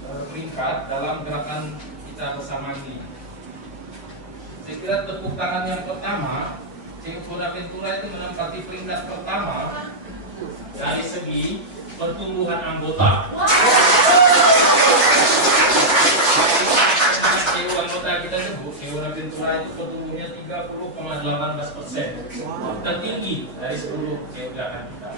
peringkat dalam gerakan kita bersama ini. Saya kira tepuk tangan yang pertama, Cegu Naventura itu menempati peringkat pertama dari segi pertumbuhan anggota. Cegu anggota kita sebut, Cegu Naventura itu pertumbuhannya 30,18%, tertinggi dari seluruh gerakan kita.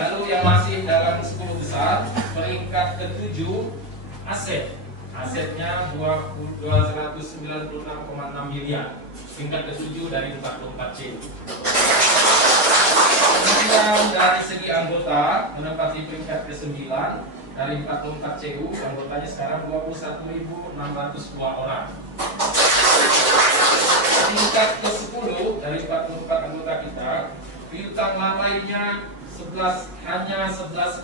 Lalu yang masih dalam 10 besar, peringkat ke-7 aset. Asetnya 296,6 miliar. Peringkat ke-7 dari 44 Cegu. Kemudian dari segi anggota menempati peringkat ke-9 dari 44 Cegu, anggotanya sekarang 21.602 orang. Tingkat ke-10 dari 44 anggota kita, piutang lalainya hanya 11,84%.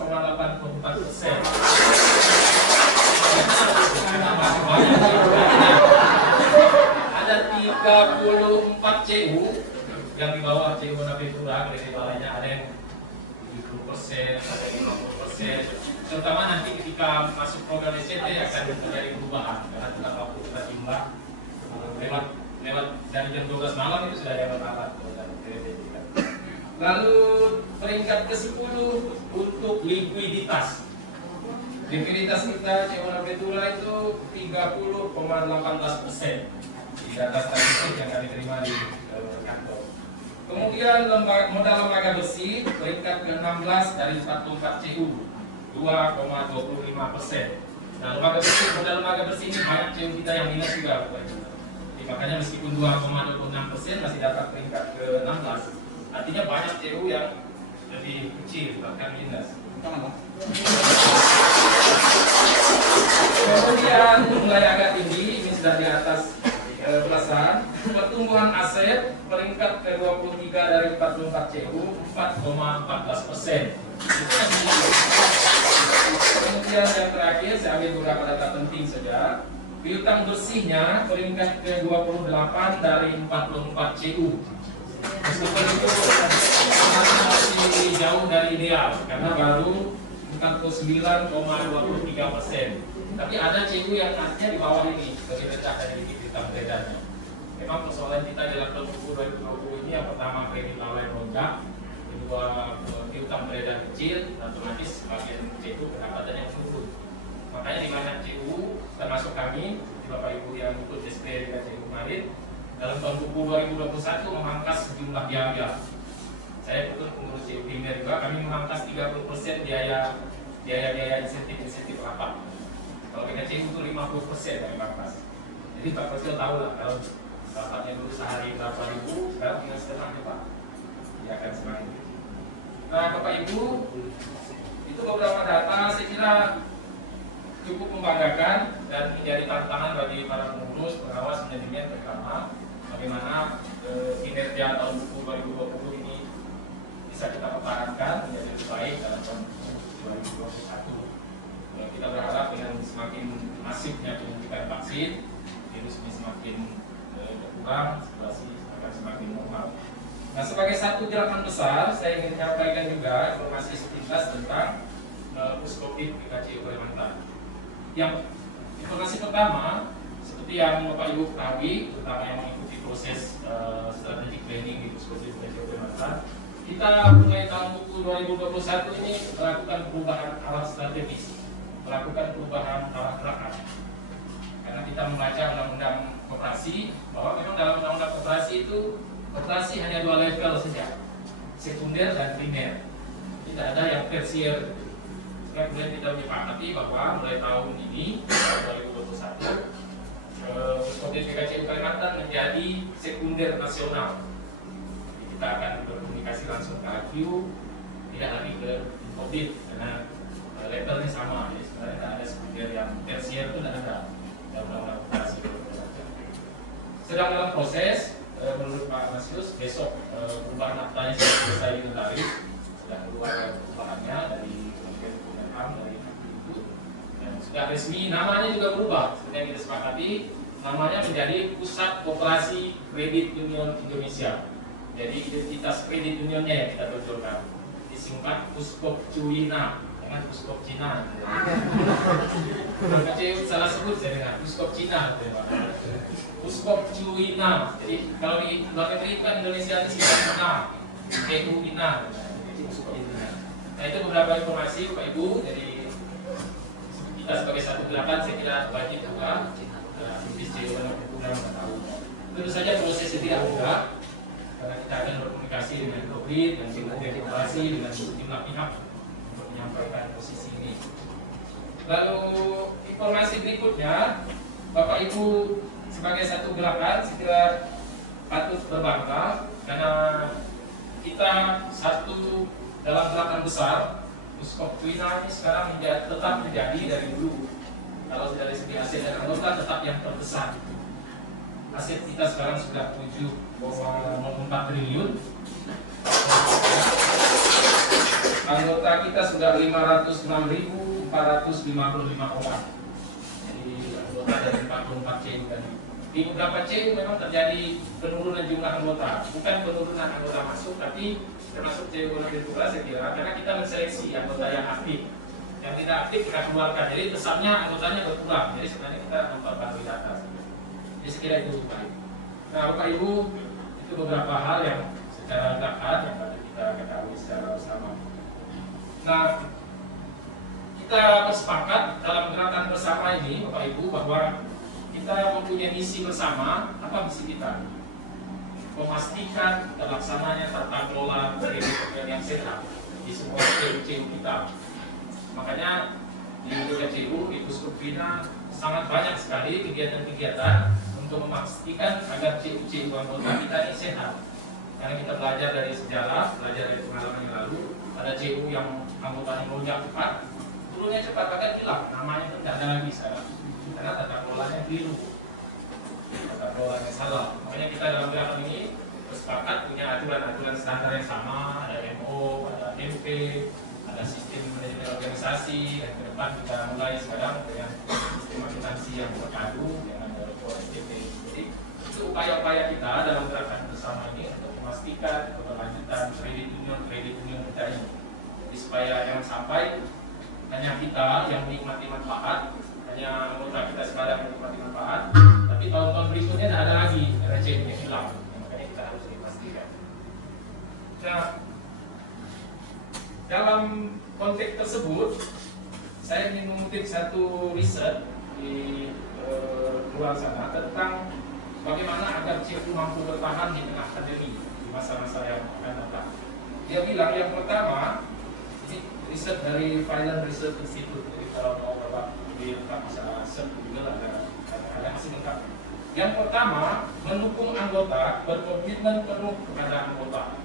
Ada 34 Cegu yang di bawah Cegu Naventura, kredit lalainya ada yang 70%, ada yang 50%. Terutama nanti ketika masuk program SCT akan terjadi perubahan karena kita waktu kita timbang lewat dari jam 12 malam itu sudah ada alat kredit kita. Lalu peringkat ke-10 untuk likuiditas. Likuiditas kita Cegu Naventura itu 30,18% di data statistik yang kami terima di kantor. Kemudian modal lembaga bersih peringkat ke-16 dari 44 Cegu, 2,25%. Nah, modal lembaga bersih ini banyak Cegu kita yang minus juga, Bapak Ibu. Makanya meskipun 2,26% masih dapat peringkat ke-16, artinya banyak Cegu yang lebih kecil bahkan minus. Kemudian mulai agak tinggi, ini sudah di atas belasan. Pertumbuhan aset peringkat ke-23 dari 44 Cegu, 4,14%. Kemudian yang terakhir saya ambil beberapa data penting saja. Piutang bersihnya peringkat ke-28 dari 44 Cegu. Meskipun itu masih jauh dari ideal karena baru 49,23%. Tapi ada Cegu yang artinya di bawah ini, lebih rendah dari piutang beredarnya. Memang persoalan kita dalam tahun 2020 ini yang pertama kredit lalai melonjak, kedua piutang beredar kecil, dan otomatis bagian Cegu pendapatan yang turun. Makanya di banyak Cegu, termasuk kami, Bapak Ibu yang ikut SP dengan Cegu kemarin, dalam tahun 2021 memangkas sejumlah biaya. Saya ikut pengurus Cegu primer juga, kami memangkas 30% biaya insentif rapat. Kalau kita Cegu itu 50% kami mangkas. Jadi Pak Presiden tahu lah kalau rapatnya dulu sehari berapa ribu, sekarang tinggal setengahnya Pak. Dia akan semakin. Nah, Bapak Ibu, itu beberapa data saya kira cukup membanggakan dan menjadi tantangan bagi para pengurus, pengawas, manajemen terutama bagaimana kinerja tahun 2020 ini bisa kita pertahankan menjadi lebih baik dalam tahun 2021. Kita berharap dengan semakin masifnya penyuntikan vaksin, virus ini semakin berkurang, situasi akan semakin normal. Nah, sebagai satu gerakan besar, saya ingin menyampaikan juga informasi sepintas tentang Puskopit PKCU Kalimantan. Yang informasi pertama, seperti yang Bapak Ibu ketahui, terutama yang mengikuti proses strategic planning di Puskopit PKCU Kalimantan, kita mulai tahun 2021 ini melakukan perubahan arah strategis, melakukan perubahan arah gerakan. Karena kita membaca undang-undang koperasi bahwa memang dalam undang-undang koperasi itu koperasi hanya 2 level saja, sekunder dan primer. Tidak ada yang tersier. Kemudian kita menyepakati bahwa mulai tahun ini 2021 Puskopit PKCU Kalimantan menjadi sekunder nasional. Jadi kita akan berkomunikasi langsung ke AQ, tidak lagi ke Covid karena levelnya sama. Jadi sebenarnya tidak ada sekunder yang tersier, itu tidak ada dalam undang-undang koperasi. Sedang dalam proses, menurut Pak Masius, besok perubahan aktanya sudah selesai dinotaris, sudah keluar perubahannya dari Kementerian Hukum dan HAM dari itu, dan sudah resmi. Namanya juga berubah. Seperti yang kita sepakati, namanya menjadi Pusat Koperasi Kredit Union Indonesia. Jadi identitas kredit unionnya yang kita tonjolkan, disingkat Puskopcuina, dengan Puskop Cina. KCU salah sebut saya dengar Puskop Cina, Puskopcuina. Jadi kalau di luar negeri kan Indonesia ini Cina, EU-Ina. Nah, itu beberapa informasi Bapak Ibu. Jadi kita sebagai satu gerakan saya kira wajib juga tahu. Tentu saja prosesnya tidak mudah karena kita akan berkomunikasi dengan Covid dan komunikasi dengan sejumlah pihak untuk menyampaikan posisi ini. Lalu informasi berikutnya, Bapak Ibu sebagai satu gerakan saya kira patut berbangga karena kita satu dalam gerakan besar. Puskopcuina ini sekarang tetap menjadi dari dulu, kalau dari segi aset dan anggota tetap yang terbesar. Aset kita sekarang sudah 7,04 triliun. Anggota kita sudah 506.455 orang. Jadi anggota dari 44 CU tadi. Di beberapa CU memang terjadi penurunan jumlah anggota, bukan penurunan anggota masuk, tapi termasuk CU Gunung saya kira, karena kita menseleksi anggota yang aktif. Yang tidak aktif kita keluarkan, jadi pesannya anggotanya berkurang. Jadi sebenarnya kita memperbarui data. Jadi saya kira itu baik. Nah, Bapak Ibu, itu beberapa hal yang secara dekat yang patut kita ketahui secara bersama. Nah, kita bersepakat dalam gerakan bersama ini, Bapak Ibu, bahwa kita mempunyai misi bersama. Apa misi kita? Memastikan terlaksananya tata kelola kredit yang sehat di semua CU kita. Makanya di PKCU, di Puskopina sangat banyak sekali kegiatan-kegiatan untuk memastikan agar CU anggota kita ini sehat. Karena kita belajar dari sejarah, belajar dari pengalaman yang lalu, ada CU yang anggotanya melonjak cepat, turunnya cepat bahkan hilang, namanya pun tidak ada lagi sekarang. Karena tata kelolanya keliru, tata kelolanya salah. Makanya kita dalam gerakan ini bersepakat punya aturan-aturan standar yang sama, ada MO, ada MP, ada sistem manajemen organisasi, dan ke depan kita mulai sekarang dengan sistem akuntansi yang terpadu dengan SPP. Jadi itu upaya-upaya kita dalam gerakan bersama ini untuk memastikan keberlanjutan kredit union kita ini. Jadi supaya jangan sampai hanya kita yang menikmati manfaat, hanya anggota kita sekarang menikmati manfaat, tapi tahun-tahun berikutnya tidak ada lagi RCU-nya hilang. Makanya kita harus dipastikan. Nah, dalam konteks tersebut, saya ingin mengutip satu riset di luar sana tentang bagaimana agar CU mampu bertahan di tengah pandemi di masa-masa yang akan datang. Dia bilang yang pertama, ini riset dari Finland Research Institute. Jadi kalau mau Bapak lengkap bisa search Google ada hasil lengkap. Yang pertama, mendukung anggota, berkomitmen penuh kepada anggota.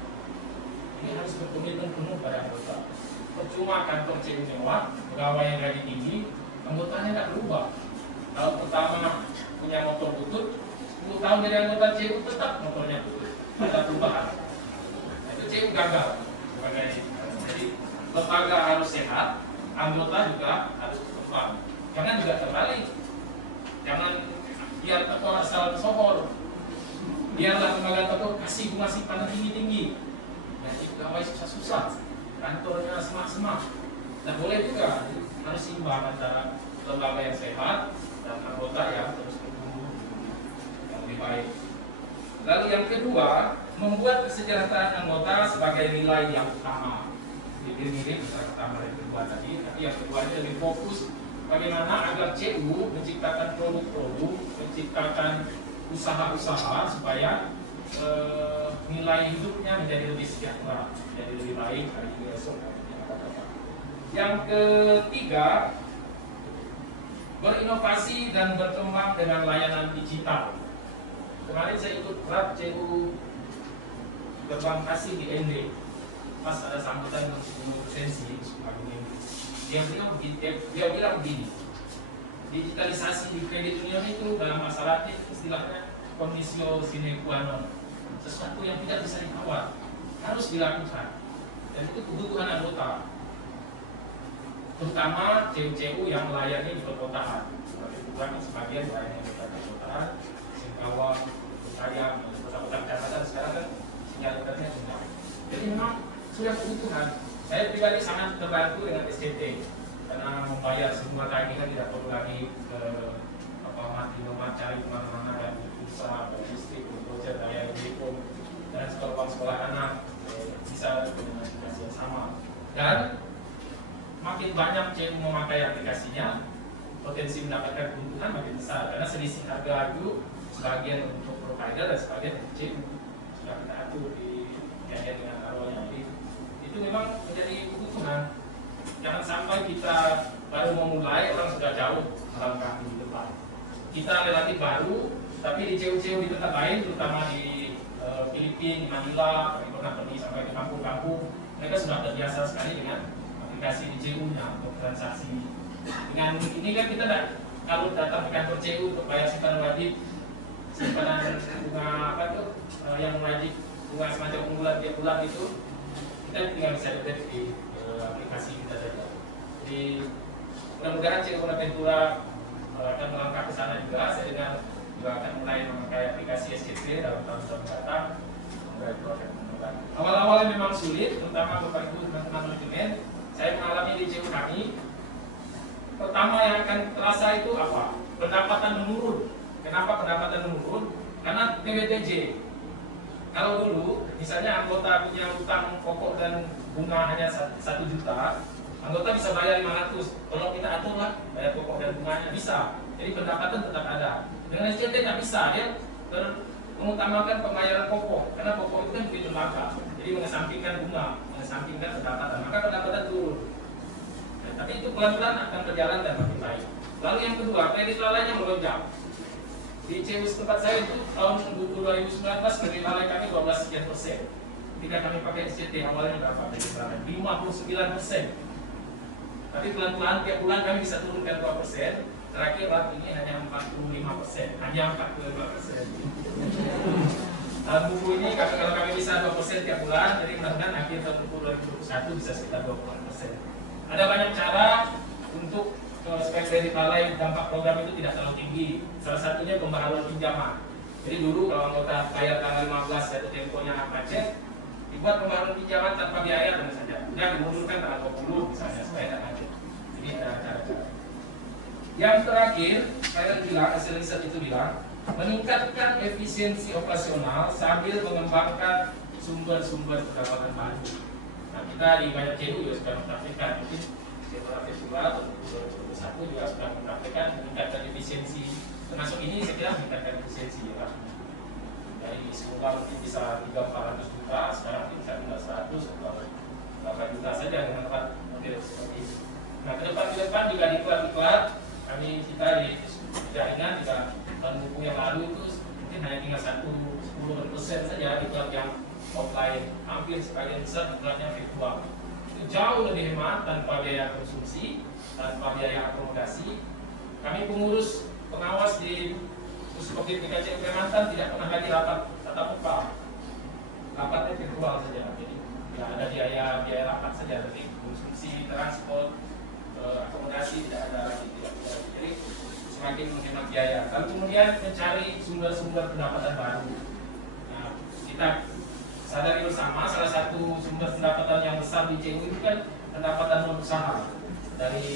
ini harus berkomitmen penuh pada anggota. Percuma kantor CU mewah, pegawai yang gaji tinggi, anggotanya nggak berubah. Kalau pertama punya motor butut, 10 tahun dari anggota CU tetap motornya butut, ada perubahan. Itu CU gagal. Jadi lembaga harus sehat, anggota juga harus berkembang. Jangan juga terbalik. Jangan biar ketua asal sohor. Biarlah lembaga ketua kasih bunga simpanan tinggi-tinggi. Jadi pegawai susah-susah, kantornya semak-semak. Dan boleh juga harus imbang antara lembaga yang sehat dan anggota yang terus bertumbuh yang lebih baik. Lalu yang kedua, membuat kesejahteraan anggota sebagai nilai yang utama. Mirip-mirip misalnya pertama dan kedua tadi, tapi yang kedua ini lebih fokus bagaimana agar CU menciptakan produk-produk, menciptakan usaha-usaha supaya nilai hidupnya menjadi lebih sejahtera, menjadi lebih baik hari ini esok dan yang akan datang. Yang ketiga, berinovasi dan berkembang dengan layanan digital. Kemarin saya ikut rap CU Gerbang Kasih di ND. Pas ada sambutan untuk sensi, dia bilang begini, digitalisasi di kredit union itu dalam masalah istilahnya kondisio sine qua non, sesuatu yang tidak bisa ditawar, harus dilakukan, dan itu kebutuhan anggota, terutama CU-CU yang melayani di perkotaan, sebagian melayani di perkotaan, Singkawang, Sayang, kota-kota catatan sekarang kan sinyal internetnya rendah. Jadi memang sudah kebutuhan. Saya pribadi sangat terbantu dengan SCT karena membayar semua tagihan tidak perlu lagi ke mati cari kemana-mana dan pulsa, listrik, voucher, daya telepon dan sekolah anak bisa dengan aplikasi yang sama. Dan makin banyak CU memakai aplikasinya, potensi mendapatkan keuntungan makin besar karena selisih harga itu sebagian untuk provider dan sebagian untuk CU sudah kita atur di kaitan dengan taruhannya. Itu memang menjadi kebutuhan. Jangan sampai kita baru memulai orang sudah jauh melangkah di depan. Kita relatif baru, tapi di CU-CU di tempat lain, terutama di Filipina, Manila, kami pernah pergi sampai ke kampung-kampung, mereka sudah terbiasa sekali dengan aplikasi di CU-nya untuk transaksi. Dengan ini kan kita kalau datang ke kantor CU untuk bayar simpanan wajib, simpanan bunga apa tuh yang wajib bunga semacam unggulan tiap bulan itu, kita tinggal bisa lihat di aplikasi kita saja. Jadi mudah-mudahan CU Bonaventura akan melangkah ke sana juga. Saya dengar juga akan mulai memakai aplikasi SCP dalam tahun-tahun mendatang. Semoga itu akan memudahkan. Awal-awalnya memang sulit, terutama Bapak Ibu teman-teman manajemen. Saya mengalami di CU kami. Pertama yang akan terasa itu apa? Pendapatan menurun. Kenapa pendapatan menurun? Karena PWTJ. Kalau dulu, misalnya anggota punya utang pokok dan bunga hanya 1 juta, anggota bisa bayar 500. Kalau kita aturlah bayar pokok dan bunganya bisa. Jadi pendapatan tetap ada. Dengan SCT nggak bisa, dia mengutamakan pembayaran pokok karena pokok itu kan duit lembaga. Jadi mengesampingkan bunga, mengesampingkan pendapatan, maka pendapatan turun. Tapi itu pelan-pelan akan berjalan dan makin baik. Lalu yang kedua, kredit lalainya melonjak. Di CU tempat saya itu tahun 2019 kredit lalai kami 12% sekian. Ketika kami pakai SCT awalnya berapa kredit lalai? 59%. Tapi pelan-pelan tiap bulan kami bisa turunkan 2%. Terakhir waktu ini hanya 45%, hanya 45%. Dalam buku ini kalau kami bisa 2% tiap bulan, jadi mudah-mudahan akhir tahun 2021 bisa sekitar 20%. Ada banyak cara untuk supaya kredit lalai dampak program itu tidak terlalu tinggi. Salah satunya pembaharuan pinjaman. Jadi dulu kalau anggota bayar tanggal 15 jatuh temponya macet, dibuat pembaharuan pinjaman tanpa biaya tentu saja. Kemudian dimundurkan tanggal 20 misalnya supaya tidak macet. Ini cara-cara. Yang terakhir, saya bilang hasil riset itu bilang meningkatkan efisiensi operasional sambil mengembangkan sumber-sumber pendapatan baru. Nah, kita di banyak CU juga sudah mempraktikkan. Mungkin setelah festival 2021 juga sudah mempraktikkan meningkatkan efisiensi. Termasuk ini saya kira meningkatkan efisiensi ya. Dari semula mungkin bisa 300-400 juta, sekarang mungkin bisa tinggal 100 atau berapa juta saja dengan model seperti ini. Nah, ke depan juga diklat-diklat kami kita di jaringan juga tahun buku yang lalu itu mungkin hanya tinggal 10% saja diklat yang offline, hampir sebagian besar aturannya virtual. Itu jauh lebih hemat tanpa biaya konsumsi, tanpa biaya akomodasi. Kami pengurus pengawas di Puskopdit PKC Kalimantan tidak pernah lagi rapat tatap muka, rapatnya virtual saja. Jadi tidak ada biaya rapat saja, tapi konsumsi, transport, akomodasi tidak ada lagi. Jadi semakin menghemat biaya. Lalu kemudian mencari sumber-sumber pendapatan baru. Nah, kita sadari bersama salah satu sumber pendapatan yang besar di CU itu kan pendapatan non usaha dari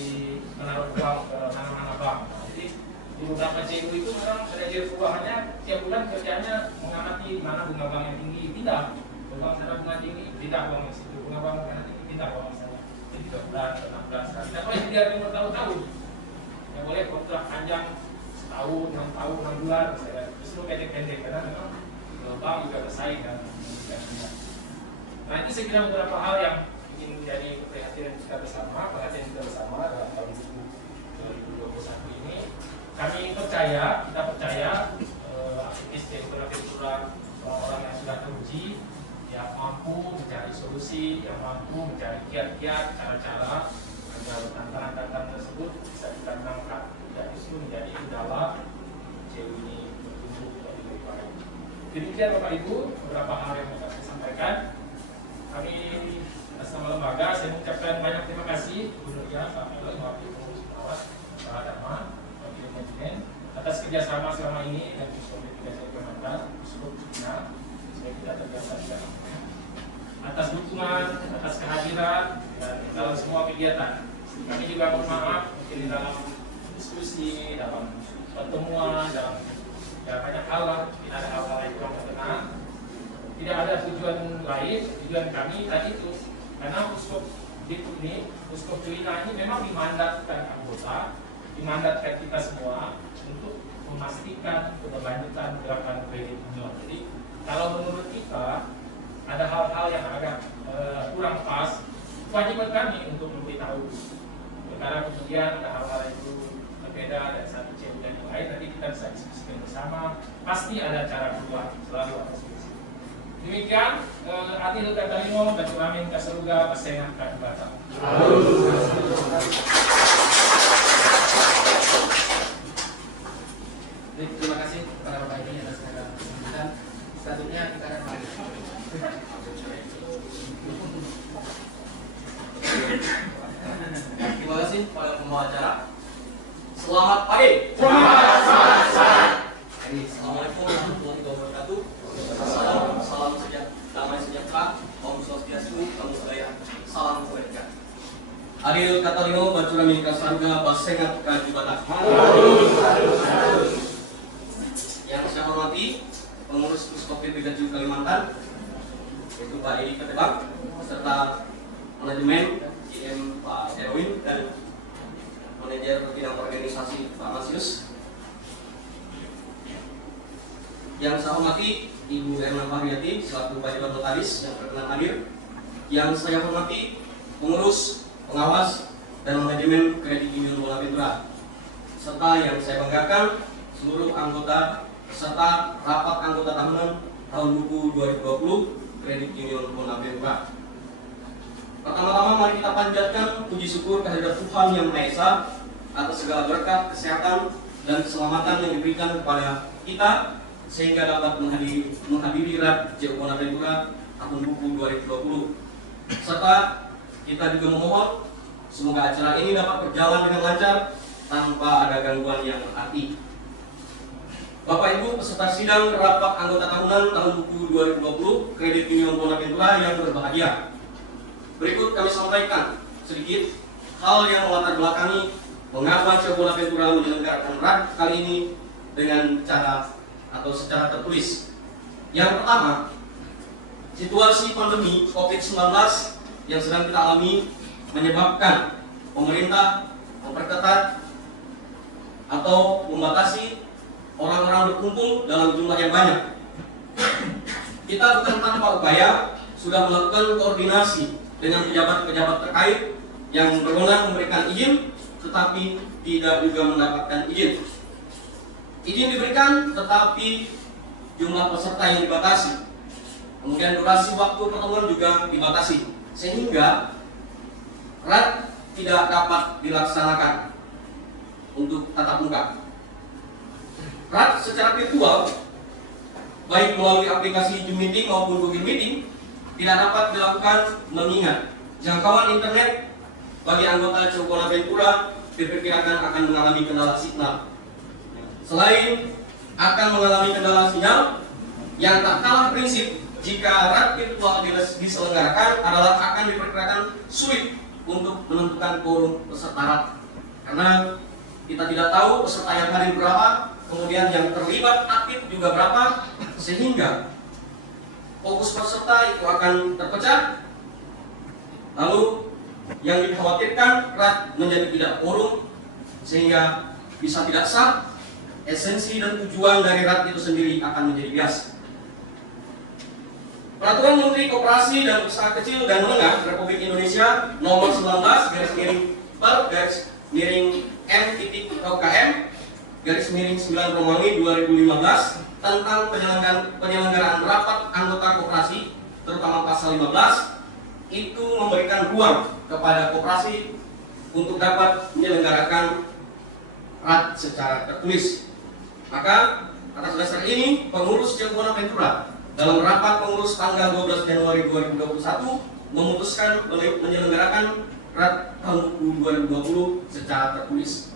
menaruh uang ke mana-mana bank. Jadi di beberapa CU itu memang manajer keuangannya tiap bulan kerjanya mengamati mana bunga bank yang tinggi, pindah ke bank sana bunga tinggi, pindah uang yang situ, bunga bank yang tinggi, pindah uang sana. Jadi 3 bulan, 6 bulan sekali. Tidak boleh dibiarkan bertahun-tahun. Yang boleh kontrak panjang setahun, 6 tahun, 6 bulan, justru pendek-pendek karena memang bank juga bersaing dan nah itu saya kira beberapa hal yang ingin menjadi perhatian kita bersama dalam tahun 2021 ini. Kita percaya aktivis Dewan Ventura, orang-orang yang sudah teruji, yang mampu mencari solusi, yang mampu mencari kiat-kiat, cara-cara agar tantangan-tantangan tersebut bisa kita menangkap, tidak justru menjadi kendala CU ini bertumbuh lebih baik. Demikian Bapak Ibu, beberapa hal yang dapat saya sampaikan. Kami atas nama lembaga, saya mengucapkan banyak terima kasih Gubernur Pak Melo, Wakil Pengurus Pengawas, Pak Dharma, Wakil Manajemen atas kerjasama selama ini dan Puskopdit PKC Kalimantan, Puskopdit Cina, supaya kita terbiasa dengan atas dukungan, atas kehadiran dan dalam semua kegiatan. Kami juga mohon maaf mungkin di dalam diskusi, dalam pertemuan, dalam banyak hal lah, tidak ada hal-hal yang kurang berkenan. Tidak ada tujuan lain, tujuan kami tadi itu karena Puskopdit ini, Puskopdit ini memang dimandatkan anggota, dimandatkan kita semua untuk memastikan keberlanjutan gerakan kredit union. Jadi kalau menurut kita ada hal-hal yang agak kurang pas, kewajiban kami untuk memberitahu. Karena kemudian ada hal-hal itu berbeda dari satu CU dan yang lain, nanti kita bisa diskusikan bersama. Pasti ada cara keluar, selalu ada solusi. Demikian, Adil Katalimo, Batu Amin Kasaruga, Pasengan Kadibata. Terima kasih kepada Bapak Ibu atas segala kesempatan. Selanjutnya kita akan Terima kasih pada pembawa acara. Selamat pagi. Assalamualaikum warahmatullahi wabarakatuh. Salam damai sejahtera. Om Swastiastu, Namo Buddhaya. Salam kebajikan. Adil Katalimo, Batu Amin Kasaruga, Pasengan Kadibata. Yang saya hormati pengurus Puskopdit PKC Kalimantan, yaitu Pak Edi Ketebak, serta manajemen GM Pak Erwin dan manajer bidang organisasi Pak Masius. Yang saya hormati Ibu Erna Fahriati selaku Pejabat Notaris yang berkenan hadir. Yang saya hormati pengurus, pengawas, dan manajemen Kredit Union Bonaventura, serta yang saya banggakan seluruh anggota serta rapat anggota tahunan tahun buku 2020 Kredit Union Bonaventura. Pertama-tama mari kita panjatkan puji syukur kehadirat Tuhan Yang Maha Esa atas segala berkat, kesehatan, dan keselamatan yang diberikan kepada kita sehingga dapat menghadiri RAD CU Bonaventura tahun buku 2020. Serta kita juga memohon semoga acara ini dapat berjalan dengan lancar tanpa ada gangguan yang berarti. Bapak Ibu peserta sidang rapat anggota tahunan tahun buku 2020 Kredit Union Bonaventura yang berbahagia. Berikut kami sampaikan sedikit hal yang melatar belakangi mengapa CU Bonaventura menyelenggarakan RAD kali ini dengan cara atau secara tertulis. Yang pertama, situasi pandemi COVID-19 yang sedang kita alami menyebabkan pemerintah memperketat atau membatasi orang-orang berkumpul dalam jumlah yang banyak. Kita bukan tanpa upaya sudah melakukan koordinasi dengan pejabat-pejabat terkait yang berwenang memberikan izin, tetapi tidak juga mendapatkan izin. Izin diberikan, tetapi jumlah peserta yang dibatasi. Kemudian durasi waktu pertemuan juga dibatasi, sehingga RAT tidak dapat dilaksanakan untuk tatap muka. RAT secara virtual, baik melalui aplikasi Zoom Meeting maupun Google Meeting, tidak dapat dilakukan mengingat jangkauan internet bagi anggota CU Bonaventura diperkirakan akan mengalami kendala signal. Selain akan mengalami kendala sinyal, yang tak kalah prinsip jika RAT virtual diselenggarakan adalah akan diperkirakan sulit untuk menentukan quorum peserta RAT, karena kita tidak tahu peserta yang hadir berapa, kemudian yang terlibat aktif juga berapa, sehingga fokus peserta itu akan terpecah. Lalu yang dikhawatirkan RAT menjadi tidak quorum, sehingga bisa tidak sah. Esensi dan tujuan dari RAT itu sendiri akan menjadi bias. Peraturan Menteri Koperasi dan Usaha Kecil dan Menengah Republik Indonesia Nomor 19/M-TKM/9/2015 tentang penyelenggaraan rapat anggota koperasi, terutama pasal 15, itu memberikan ruang kepada koperasi untuk dapat menyelenggarakan RAT secara tertulis. Maka atas dasar ini pengurus CU Bonaventura dalam rapat pengurus tanggal 12 Januari 2021 memutuskan menyelenggarakan RAT tahun 2020 secara tertulis.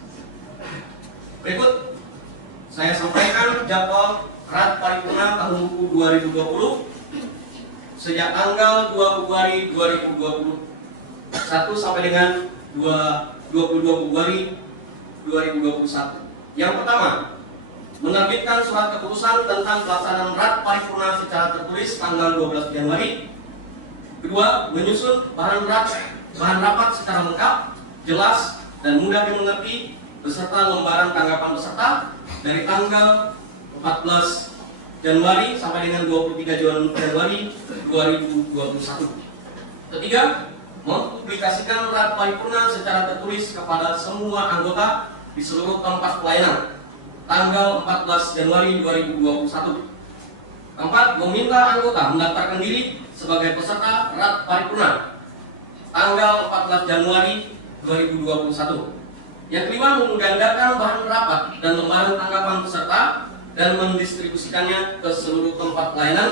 Berikut saya sampaikan jadwal RAT paripurna tahun 2020 sejak tanggal 2 Februari 2021 sampai dengan 22 Februari 2021. Yang pertama, menerbitkan surat keputusan tentang pelaksanaan RAT paripurna secara tertulis tanggal 12 Januari. Kedua, menyusun bahan rapat secara lengkap, jelas, dan mudah dimengerti beserta lembaran tanggapan peserta dari tanggal 14 Januari sampai dengan 23 Januari 2021. Ketiga, mempublikasikan RAT paripurna secara tertulis kepada semua anggota di seluruh tempat pelayanan tanggal 14 Januari 2021. Keempat, meminta anggota mendaftarkan diri sebagai peserta RAT paripurna tanggal 14 Januari 2021. Yang kelima, menggandakan bahan rapat dan lembaran tanggapan peserta dan mendistribusikannya ke seluruh tempat pelayanan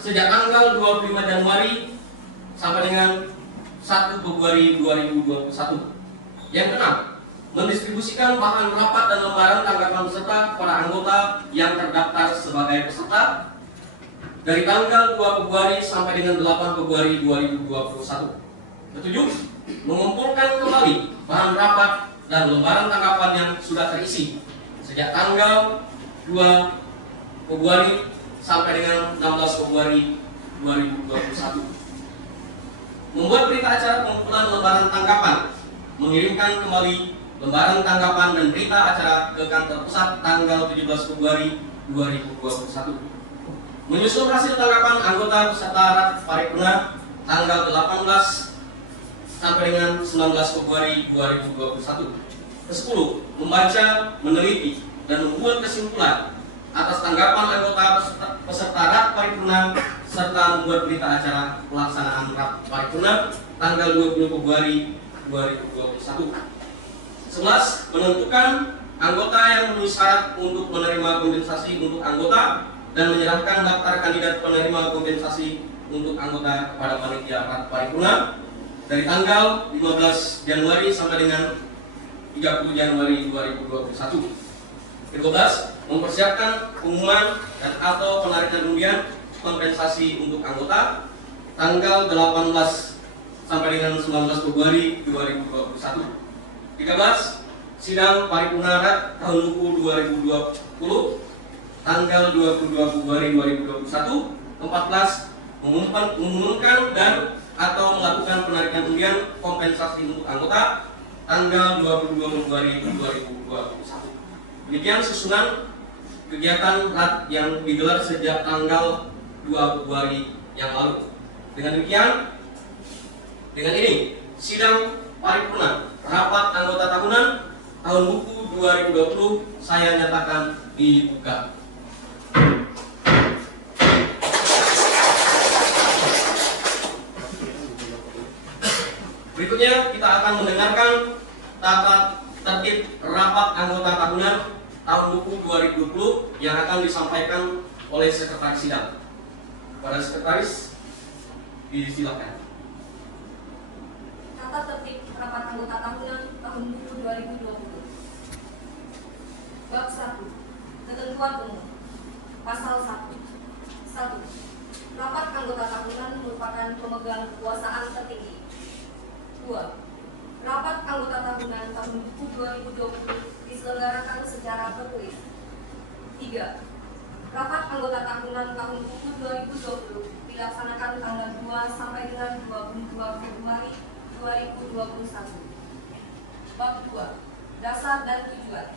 sejak tanggal 25 Januari sampai dengan 1 Februari 2021. Yang keenam, mendistribusikan bahan rapat dan lembaran tanggapan peserta kepada anggota yang terdaftar sebagai peserta dari tanggal 2 Februari sampai dengan 8 Februari 2021. Ketujuh, mengumpulkan kembali bahan rapat dan lembaran tanggapan yang sudah terisi sejak tanggal 2 Februari sampai dengan 16 Februari 2021. Membuat berita acara pengumpulan lembaran tanggapan, mengirimkan kembali lembaran tanggapan dan berita acara ke kantor pusat tanggal 17 Februari 2021. Menyusun hasil tanggapan anggota peserta RAT paripurna tanggal 18 sampai dengan 19 Februari 2021. Ke-10, membaca, meneliti, dan membuat kesimpulan atas tanggapan anggota peserta RAT paripurna serta membuat berita acara pelaksanaan RAT paripurna tanggal 20 Februari 2021. 11. Menentukan anggota yang memenuhi syarat untuk menerima kompensasi untuk anggota dan menyerahkan daftar kandidat penerima kompensasi untuk anggota kepada panitia RAT paripurna dari tanggal 15 Januari sampai dengan 30 Januari 2021. Ke-12. Mempersiapkan pengumuman dan atau penarikan undian kompensasi untuk anggota tanggal 18 sampai dengan 19 Februari 2021. 13. Sidang paripurna RAT tahun buku 2020 tanggal 22 Februari 2021. 14. Mengumumkan dan atau melakukan penarikan undian kompensasi untuk anggota tanggal 22 Februari 2021. Demikian susunan kegiatan RAT yang digelar sejak tanggal 2 Februari yang lalu. Dengan ini sidang paripurna rapat anggota tahunan tahun buku 2020 saya nyatakan dibuka. Selanjutnya kita akan mendengarkan tata tertib rapat anggota tahunan tahun buku 2020 yang akan disampaikan oleh Sekretaris Sidang. Kepada Sekretaris, disilakan. Tata tertib rapat anggota tahunan tahun buku 2020. Bab 1. Ketentuan umum. Pasal 1. 1. Rapat anggota tahunan merupakan pemegang kekuasaan tertinggi. 2. Rapat anggota tahunan tahun buku 2020 diselenggarakan secara tertulis. 3. Rapat anggota tahunan tahun buku 2020 dilaksanakan tanggal 2 sampai dengan 22 Februari 2021. Bab 2. Dasar dan tujuan.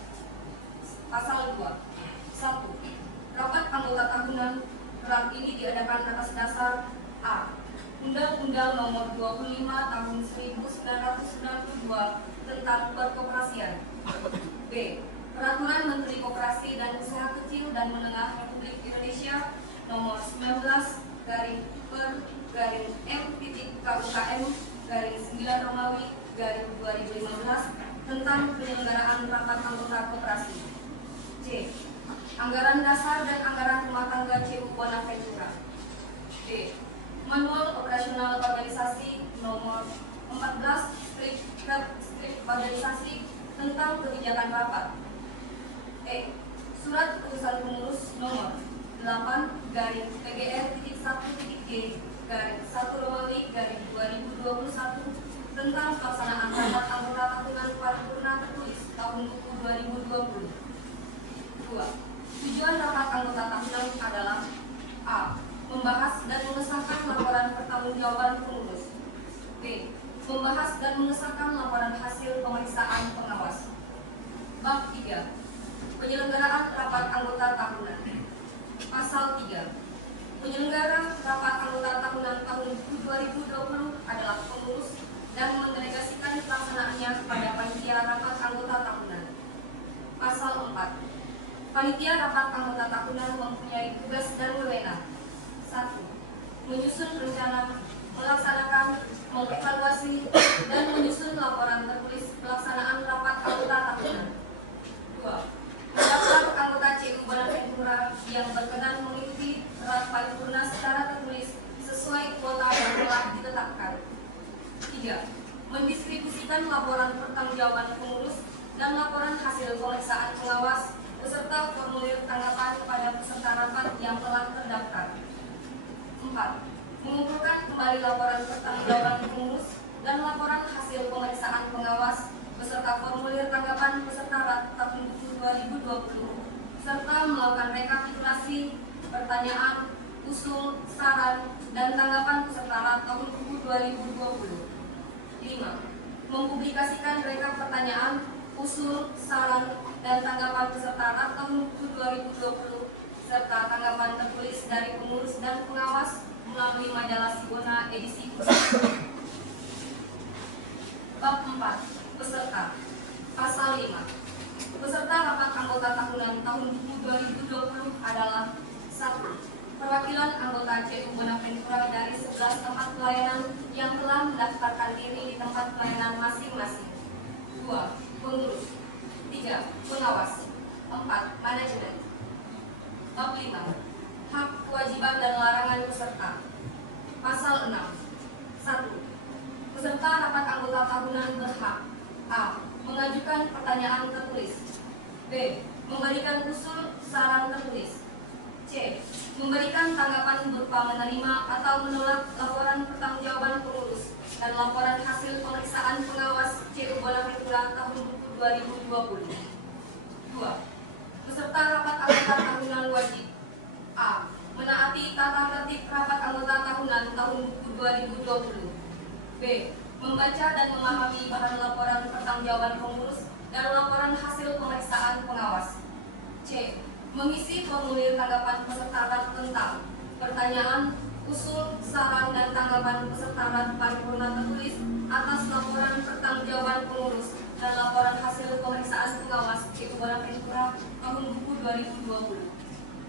Pasal 2. 1. Rapat anggota tahunan rapat ini diadakan atas dasar A. Undang-Undang Nomor 25 Tahun 1992 tentang Perkoperasian. B. Peraturan Menteri Koperasi dan Usaha Kecil dan Menengah Republik Indonesia Nomor 19/KUKM/9 tentang penyelenggaraan rapat anggota koperasi. C. Anggaran dasar dan anggaran rumah tangga CU Bonaventura. D. Manual Operasional Organisasi Nomor 14/Organisasi tentang kebijakan rapat. E. Surat Keputusan Pengurus Nomor 8/G/1/2021 tentang pelaksanaan rapat anggota tahunan paripurna tertulis tahun buku 2020. 2. Tujuan rapat anggota tahunan adalah A. Membahas dan mengesahkan laporan pertanggungjawaban pengurus. B. Membahas dan mengesahkan laporan hasil pemeriksaan pengawas. Bab 3. Penyelenggaraan rapat anggota tahunan. Pasal 3. Penyelenggara rapat anggota tahunan tahun 2020 adalah pengurus dan mendelegasikan pelaksanaannya kepada panitia rapat anggota tahunan. Pasal 4. Panitia rapat anggota tahunan mempunyai tugas dan wewenang. 1. Menyusun rencana, melaksanakan, mengevaluasi, dan menyusun laporan tertulis pelaksanaan rapat anggota tahunan. 2. Mendaftar anggota CU Bonaventura yang berkenan mengikuti rapat paripurna secara tertulis sesuai kuota yang telah ditetapkan. 3. Mendistribusikan laporan pertanggungjawaban pengurus dan laporan hasil pemeriksaan pengawas beserta formulir tanggapan kepada peserta rapat yang telah terdaftar. 4. Mengumpulkan kembali laporan pertanggungjawaban pengurus dan laporan hasil pemeriksaan pengawas beserta formulir tanggapan peserta rapat tahun 2020 serta melakukan rekapitulasi, pertanyaan, usul, saran, dan tanggapan peserta rapat tahun 2020. 5. Mempublikasikan rekap pertanyaan, usul, saran, dan tanggapan peserta rapat tahun 2020 serta tanggapan tertulis dari pengurus dan pengawas melalui majalah Sibona edisi khusus. Bab 4. Peserta. Pasal 5. Peserta rapat anggota tahunan tahun 2020 adalah 1. Perwakilan anggota CU Bonaventura dari 11 tempat pelayanan yang telah mendaftarkan diri di tempat pelayanan masing-masing. 2. Pengurus. 3. Pengawas. 4. Manajemen. Bab 5. Hak, kewajiban, dan larangan peserta. Pasal 6. 1. Peserta rapat anggota tahunan berhak A. Mengajukan pertanyaan tertulis. B. Memberikan usul saran tertulis. C. Memberikan tanggapan berupa menerima atau menolak laporan pertanggungjawaban pengurus dan laporan hasil pemeriksaan pengawas CU Bonaventura tahun 2020. 2. Peserta rapat anggota tahunan wajib A. Menaati tata tertib rapat anggota tahunan tahun 2020. B. Membaca dan memahami bahan laporan pertanggungjawaban pengurus dan laporan hasil pemeriksaan pengawas. C. Mengisi formulir tanggapan peserta rapat tentang pertanyaan, usul, saran, dan tanggapan peserta rapat paripurna tertulis atas laporan pertanggungjawaban pengurus dan laporan hasil pemeriksaan pengawas CU Bonaventura tahun buku 2020.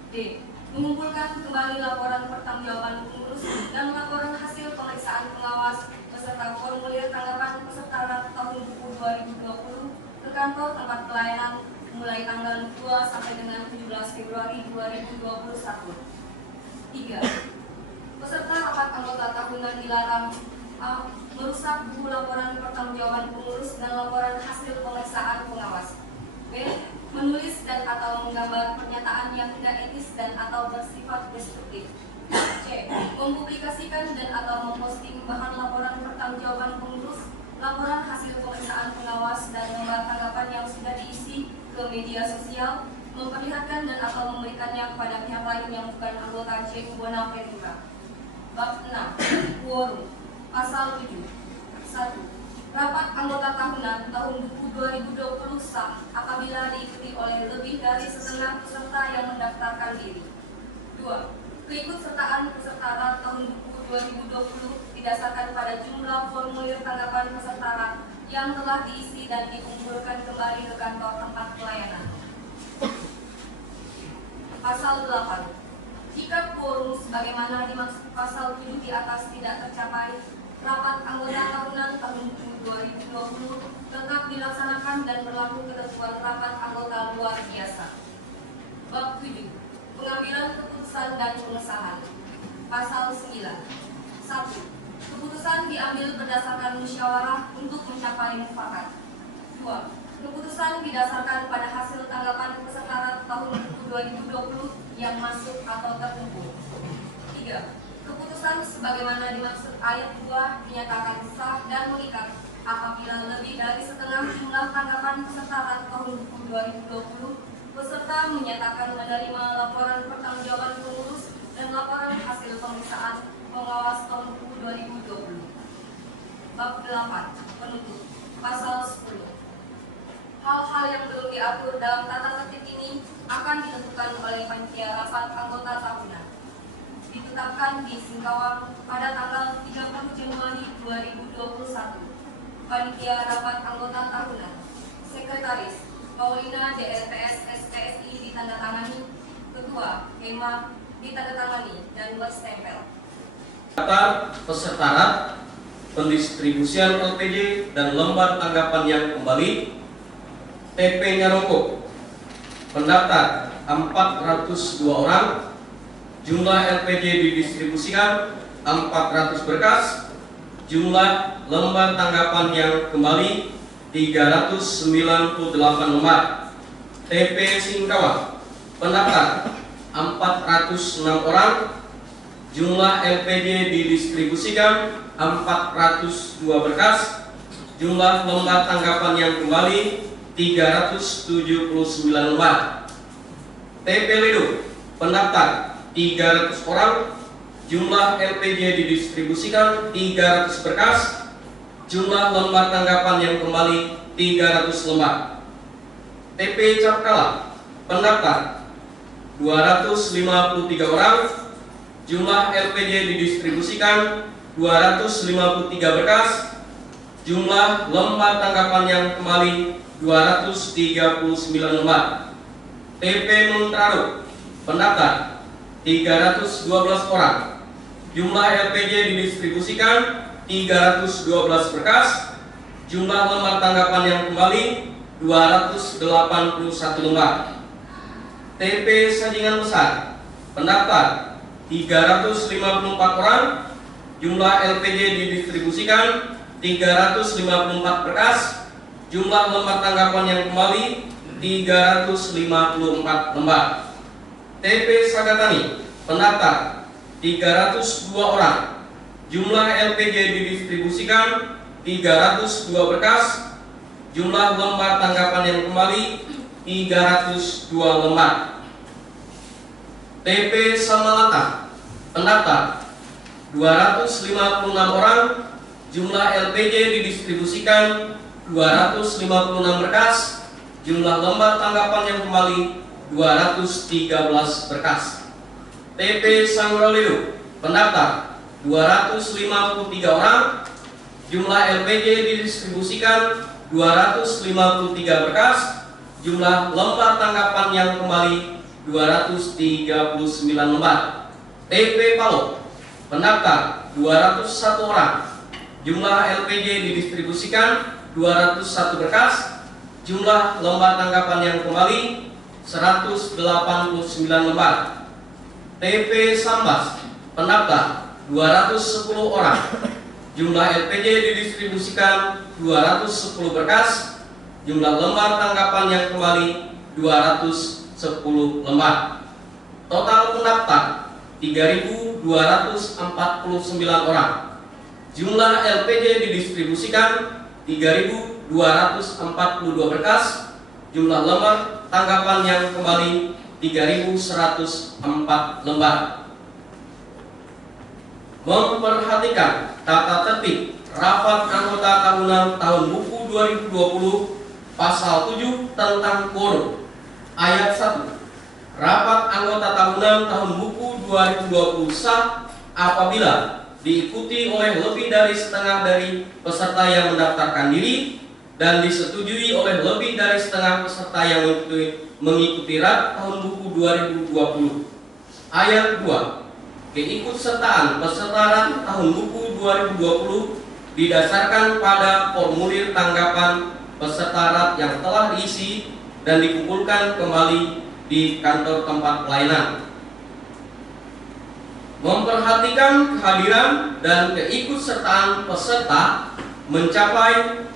D. Mengumpulkan kembali laporan pertanggungjawaban pengurus dan laporan hasil pemeriksaan pengawas beserta formulir tanggapan peserta tahun buku 2020 ke kantor tempat pelayanan mulai tanggal 2 sampai dengan 17 Februari 2021. 3. Peserta rapat anggota tahunan dilarang A. Merusak buku laporan pertanggungjawaban pengurus dan laporan hasil pemeriksaan pengawas. B. Menulis dan atau menggambar pernyataan yang tidak etis dan atau bersifat destruktif. C. Mempublikasikan dan atau memposting bahan laporan pertanggungjawaban pengurus, laporan hasil pemeriksaan pengawas dan lembar tanggapan yang sudah diisi ke media sosial, memperlihatkan dan atau memberikannya kepada pihak lain yang bukan anggota C. Bonaventura. Bab 6. Quorum. Pasal 7. 1. Rapat anggota tahunan tahun buku 2020 sah apabila diikuti oleh lebih dari setengah peserta yang mendaftarkan diri. 2. Keikutsertaan peserta tahun buku 2020 didasarkan pada jumlah formulir tanggapan peserta yang telah diisi dan dikumpulkan kembali ke kantor tempat pelayanan. Pasal 8. Jika quorum sebagaimana dimaksud pasal 7 di atas tidak tercapai, rapat anggota tahunan tahun 2020 tetap dilaksanakan dan berlaku ketentuan rapat anggota luar biasa. Bab 7. Pengambilan keputusan dan pengesahan. Pasal 9. 1. Keputusan diambil berdasarkan musyawarah untuk mencapai mufakat. 2. Keputusan didasarkan pada hasil tanggapan peserta tahun 2020 yang masuk atau terkumpul. 3. Keputusan sebagaimana dimaksud ayat 2 dinyatakan sah dan mengikat apabila lebih dari setengah jumlah tanggapan peserta tahun 2020 peserta menyatakan menerima laporan pertanggungjawaban pengurus dan laporan hasil pemeriksaan pengawas tahun 2020. Bab 8. Penutup. Pasal 10. Hal-hal yang belum diatur dalam tata tertib ini akan ditentukan oleh panitia rapat anggota tahunan. Ditetapkan di Singkawang pada tanggal 30 Januari 2021. Panitia rapat anggota tahunan. Sekretaris Paulina DLPS SPSI ditandatangani. Ketua Hema ditandatangani dan berstempel. Daftar peserta rat, pendistribusian LPJ dan lembar tanggapan yang kembali. TP-nya rokok. Pendaftar 402 orang. Jumlah LPJ didistribusikan 400 berkas. Jumlah lembar tanggapan yang kembali 398 lembar. TP Singkawang. Pendaftar 406 orang. Jumlah LPJ didistribusikan 402 berkas. Jumlah lembar tanggapan yang kembali 379 lembar. TP Ledo. Pendaftar 300 orang. Jumlah LPJ didistribusikan 300 berkas. Jumlah lembar tanggapan yang kembali 300 lembar. TP Capkala. Pendaftar 253 orang. Jumlah LPJ didistribusikan 253 berkas. Jumlah lembar tanggapan yang kembali 239 lembar. TP Muntraro. Pendaftar 312 orang. Jumlah LPJ didistribusikan 312 berkas. Jumlah lembar tanggapan yang kembali 281 lembar. TP Sajingan Besar. Pendaftar 354 orang. Jumlah LPJ didistribusikan 354 berkas. Jumlah lembar tanggapan yang kembali 354 lembar. TP Sagatani. Pendaftar 302 orang. Jumlah LPJ didistribusikan 302 berkas. Jumlah lembar tanggapan yang kembali 302 lembar. TP Samalata. Pendaftar 256 orang. Jumlah LPJ didistribusikan 256 berkas. Jumlah lembar tanggapan yang kembali 213 berkas. TP Sanggolilo. Pendaftar 253 orang. Jumlah LPJ didistribusikan 253 berkas. Jumlah lembar tanggapan yang kembali 239 lembar. TP Palo. Pendaftar 201 orang. Jumlah LPJ didistribusikan 201 berkas. Jumlah lembar tanggapan yang kembali 189 lembar. TP Sambas pendaftar 210 orang. Jumlah LPJ didistribusikan 210 berkas. Jumlah lembar tanggapan yang kembali 210 lembar. Total pendaftar 3.249 orang. Jumlah LPJ didistribusikan 3.242 berkas. Jumlah lembar tanggapan yang kembali 3.104 lembar. Memperhatikan tata tertib rapat anggota tahunan tahun buku 2020 pasal 7 tentang quorum. Ayat 1. Rapat anggota tahunan tahun buku 2020 sah apabila diikuti oleh lebih dari setengah dari peserta yang mendaftarkan diri dan disetujui oleh lebih dari setengah peserta yang mengikuti RAT tahun buku 2020. Ayat 2. Keikutsertaan peserta RAT tahun buku 2020 didasarkan pada formulir tanggapan peserta RAT yang telah diisi dan dikumpulkan kembali di kantor tempat pelayanan. Memperhatikan kehadiran dan keikutsertaan peserta mencapai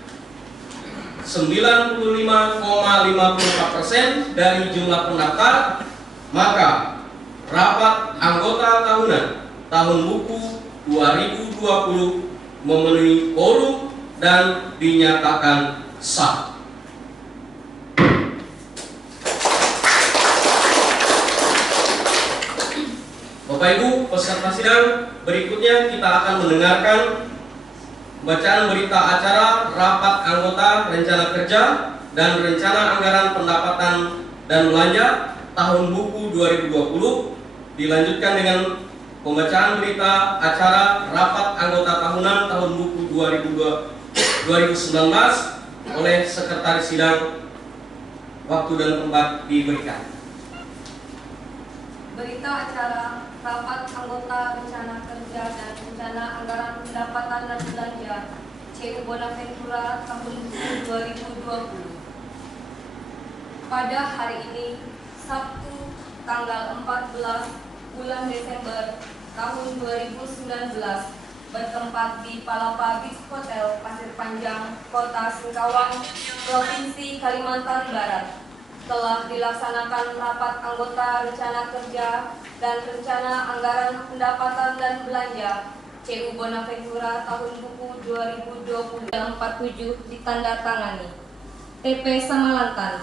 95,54% dari jumlah pendaftar, maka rapat anggota tahunan tahun buku 2020 memenuhi quorum dan dinyatakan sah. Bapak Ibu peserta sidang, berikutnya kita akan mendengarkan bacaan berita acara rapat anggota rencana kerja dan rencana anggaran pendapatan dan belanja tahun buku 2020, dilanjutkan dengan pembacaan berita acara rapat anggota tahunan tahun buku 2019 oleh sekretaris sidang. Waktu dan tempat diberikan. Berita acara rapat anggota rencana kerja dan rencana anggaran pendapatan dan belanja CU Bonaventura tahun 2020. Pada hari ini, Sabtu tanggal 14 bulan Desember tahun 2019, bertempat di Palapa Beach Hotel Pasir Panjang, Kota Singkawang, Provinsi Kalimantan Barat, telah dilaksanakan rapat anggota rencana kerja dan rencana anggaran pendapatan dan belanja CU Bonaventura tahun buku 2020 47 ditandatangani. TP Samalantan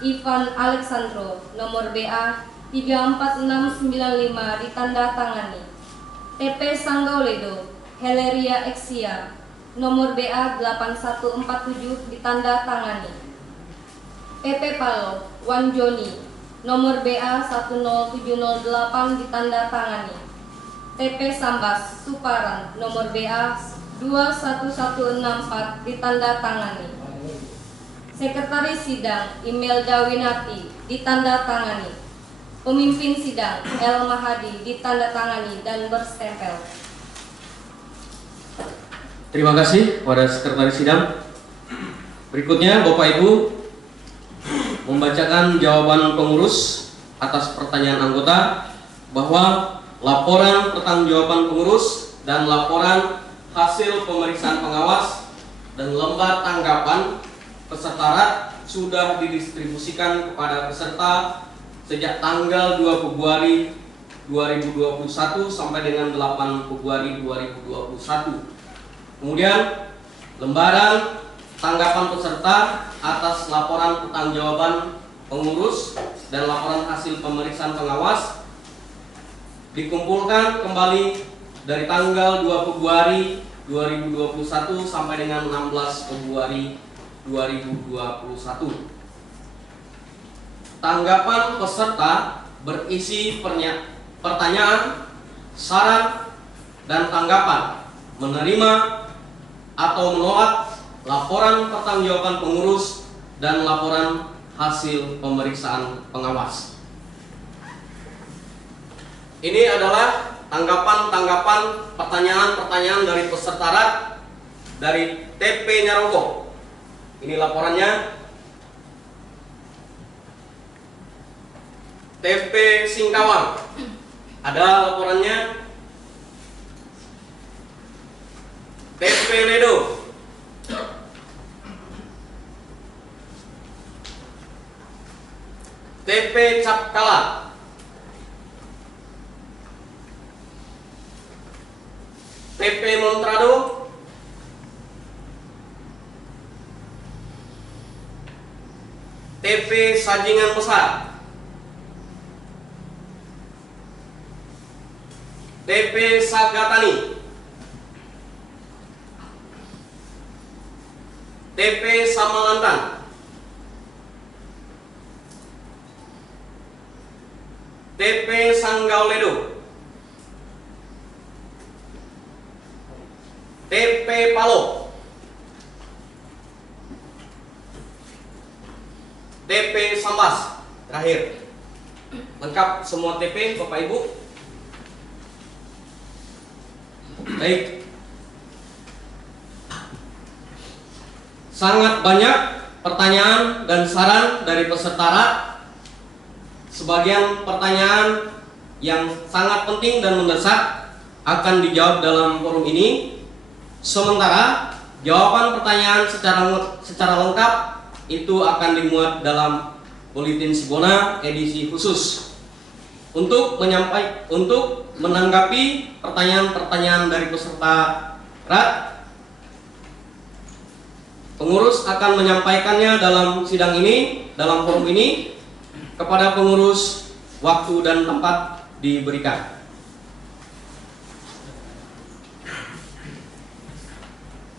Ivan Alexandro nomor BA 34695 ditandatangani. TP Sanggauledo Heleria Exia nomor BA 8147 ditandatangani. TP Palo Wan Joni nomor BA 10708 ditandatangani. TP Sambas Suparan nomor BA 21164 ditandatangani. Sekretaris Sidang Imelda Winarti ditandatangani. Pemimpin Sidang El Mahadi ditandatangani dan berstempel. Terima kasih kepada Sekretaris Sidang. Berikutnya Bapak Ibu membacakan jawaban pengurus atas pertanyaan anggota bahwa laporan pertanggungjawaban pengurus dan laporan hasil pemeriksaan pengawas dan lembar tanggapan peserta RAT sudah didistribusikan kepada peserta sejak tanggal 2 Februari 2021 sampai dengan 8 Februari 2021. Kemudian lembaran tanggapan peserta atas laporan pertanggungjawaban pengurus dan laporan hasil pemeriksaan pengawas dikumpulkan kembali dari tanggal 2 Februari 2021 sampai dengan 16 Februari 2021. Tanggapan peserta berisi pertanyaan, saran, dan tanggapan, menerima atau menolak laporan pertanggungjawaban pengurus dan laporan hasil pemeriksaan pengawas. Ini adalah tanggapan-tanggapan pertanyaan-pertanyaan dari peserta RAT dari TP Nyarongko. Ini laporannya. TP Singkawang, ada laporannya. TP Ledo, TP Capkala, TP Montrado, TP Sajingan Besar, TP Sagatani, TP Samalantan, TP Sanggauledo, TP Palo, TP Sambas. Terakhir, lengkap semua TP Bapak Ibu. Baik, sangat banyak pertanyaan dan saran dari peserta RAT. Sebagian pertanyaan yang sangat penting dan mendesak akan dijawab dalam forum ini. Sementara jawaban pertanyaan secara lengkap itu akan dimuat dalam Buletin Sibona edisi khusus. Untuk menanggapi pertanyaan-pertanyaan dari peserta RAT, pengurus akan menyampaikannya dalam sidang ini, dalam forum ini. Kepada pengurus, waktu dan tempat diberikan.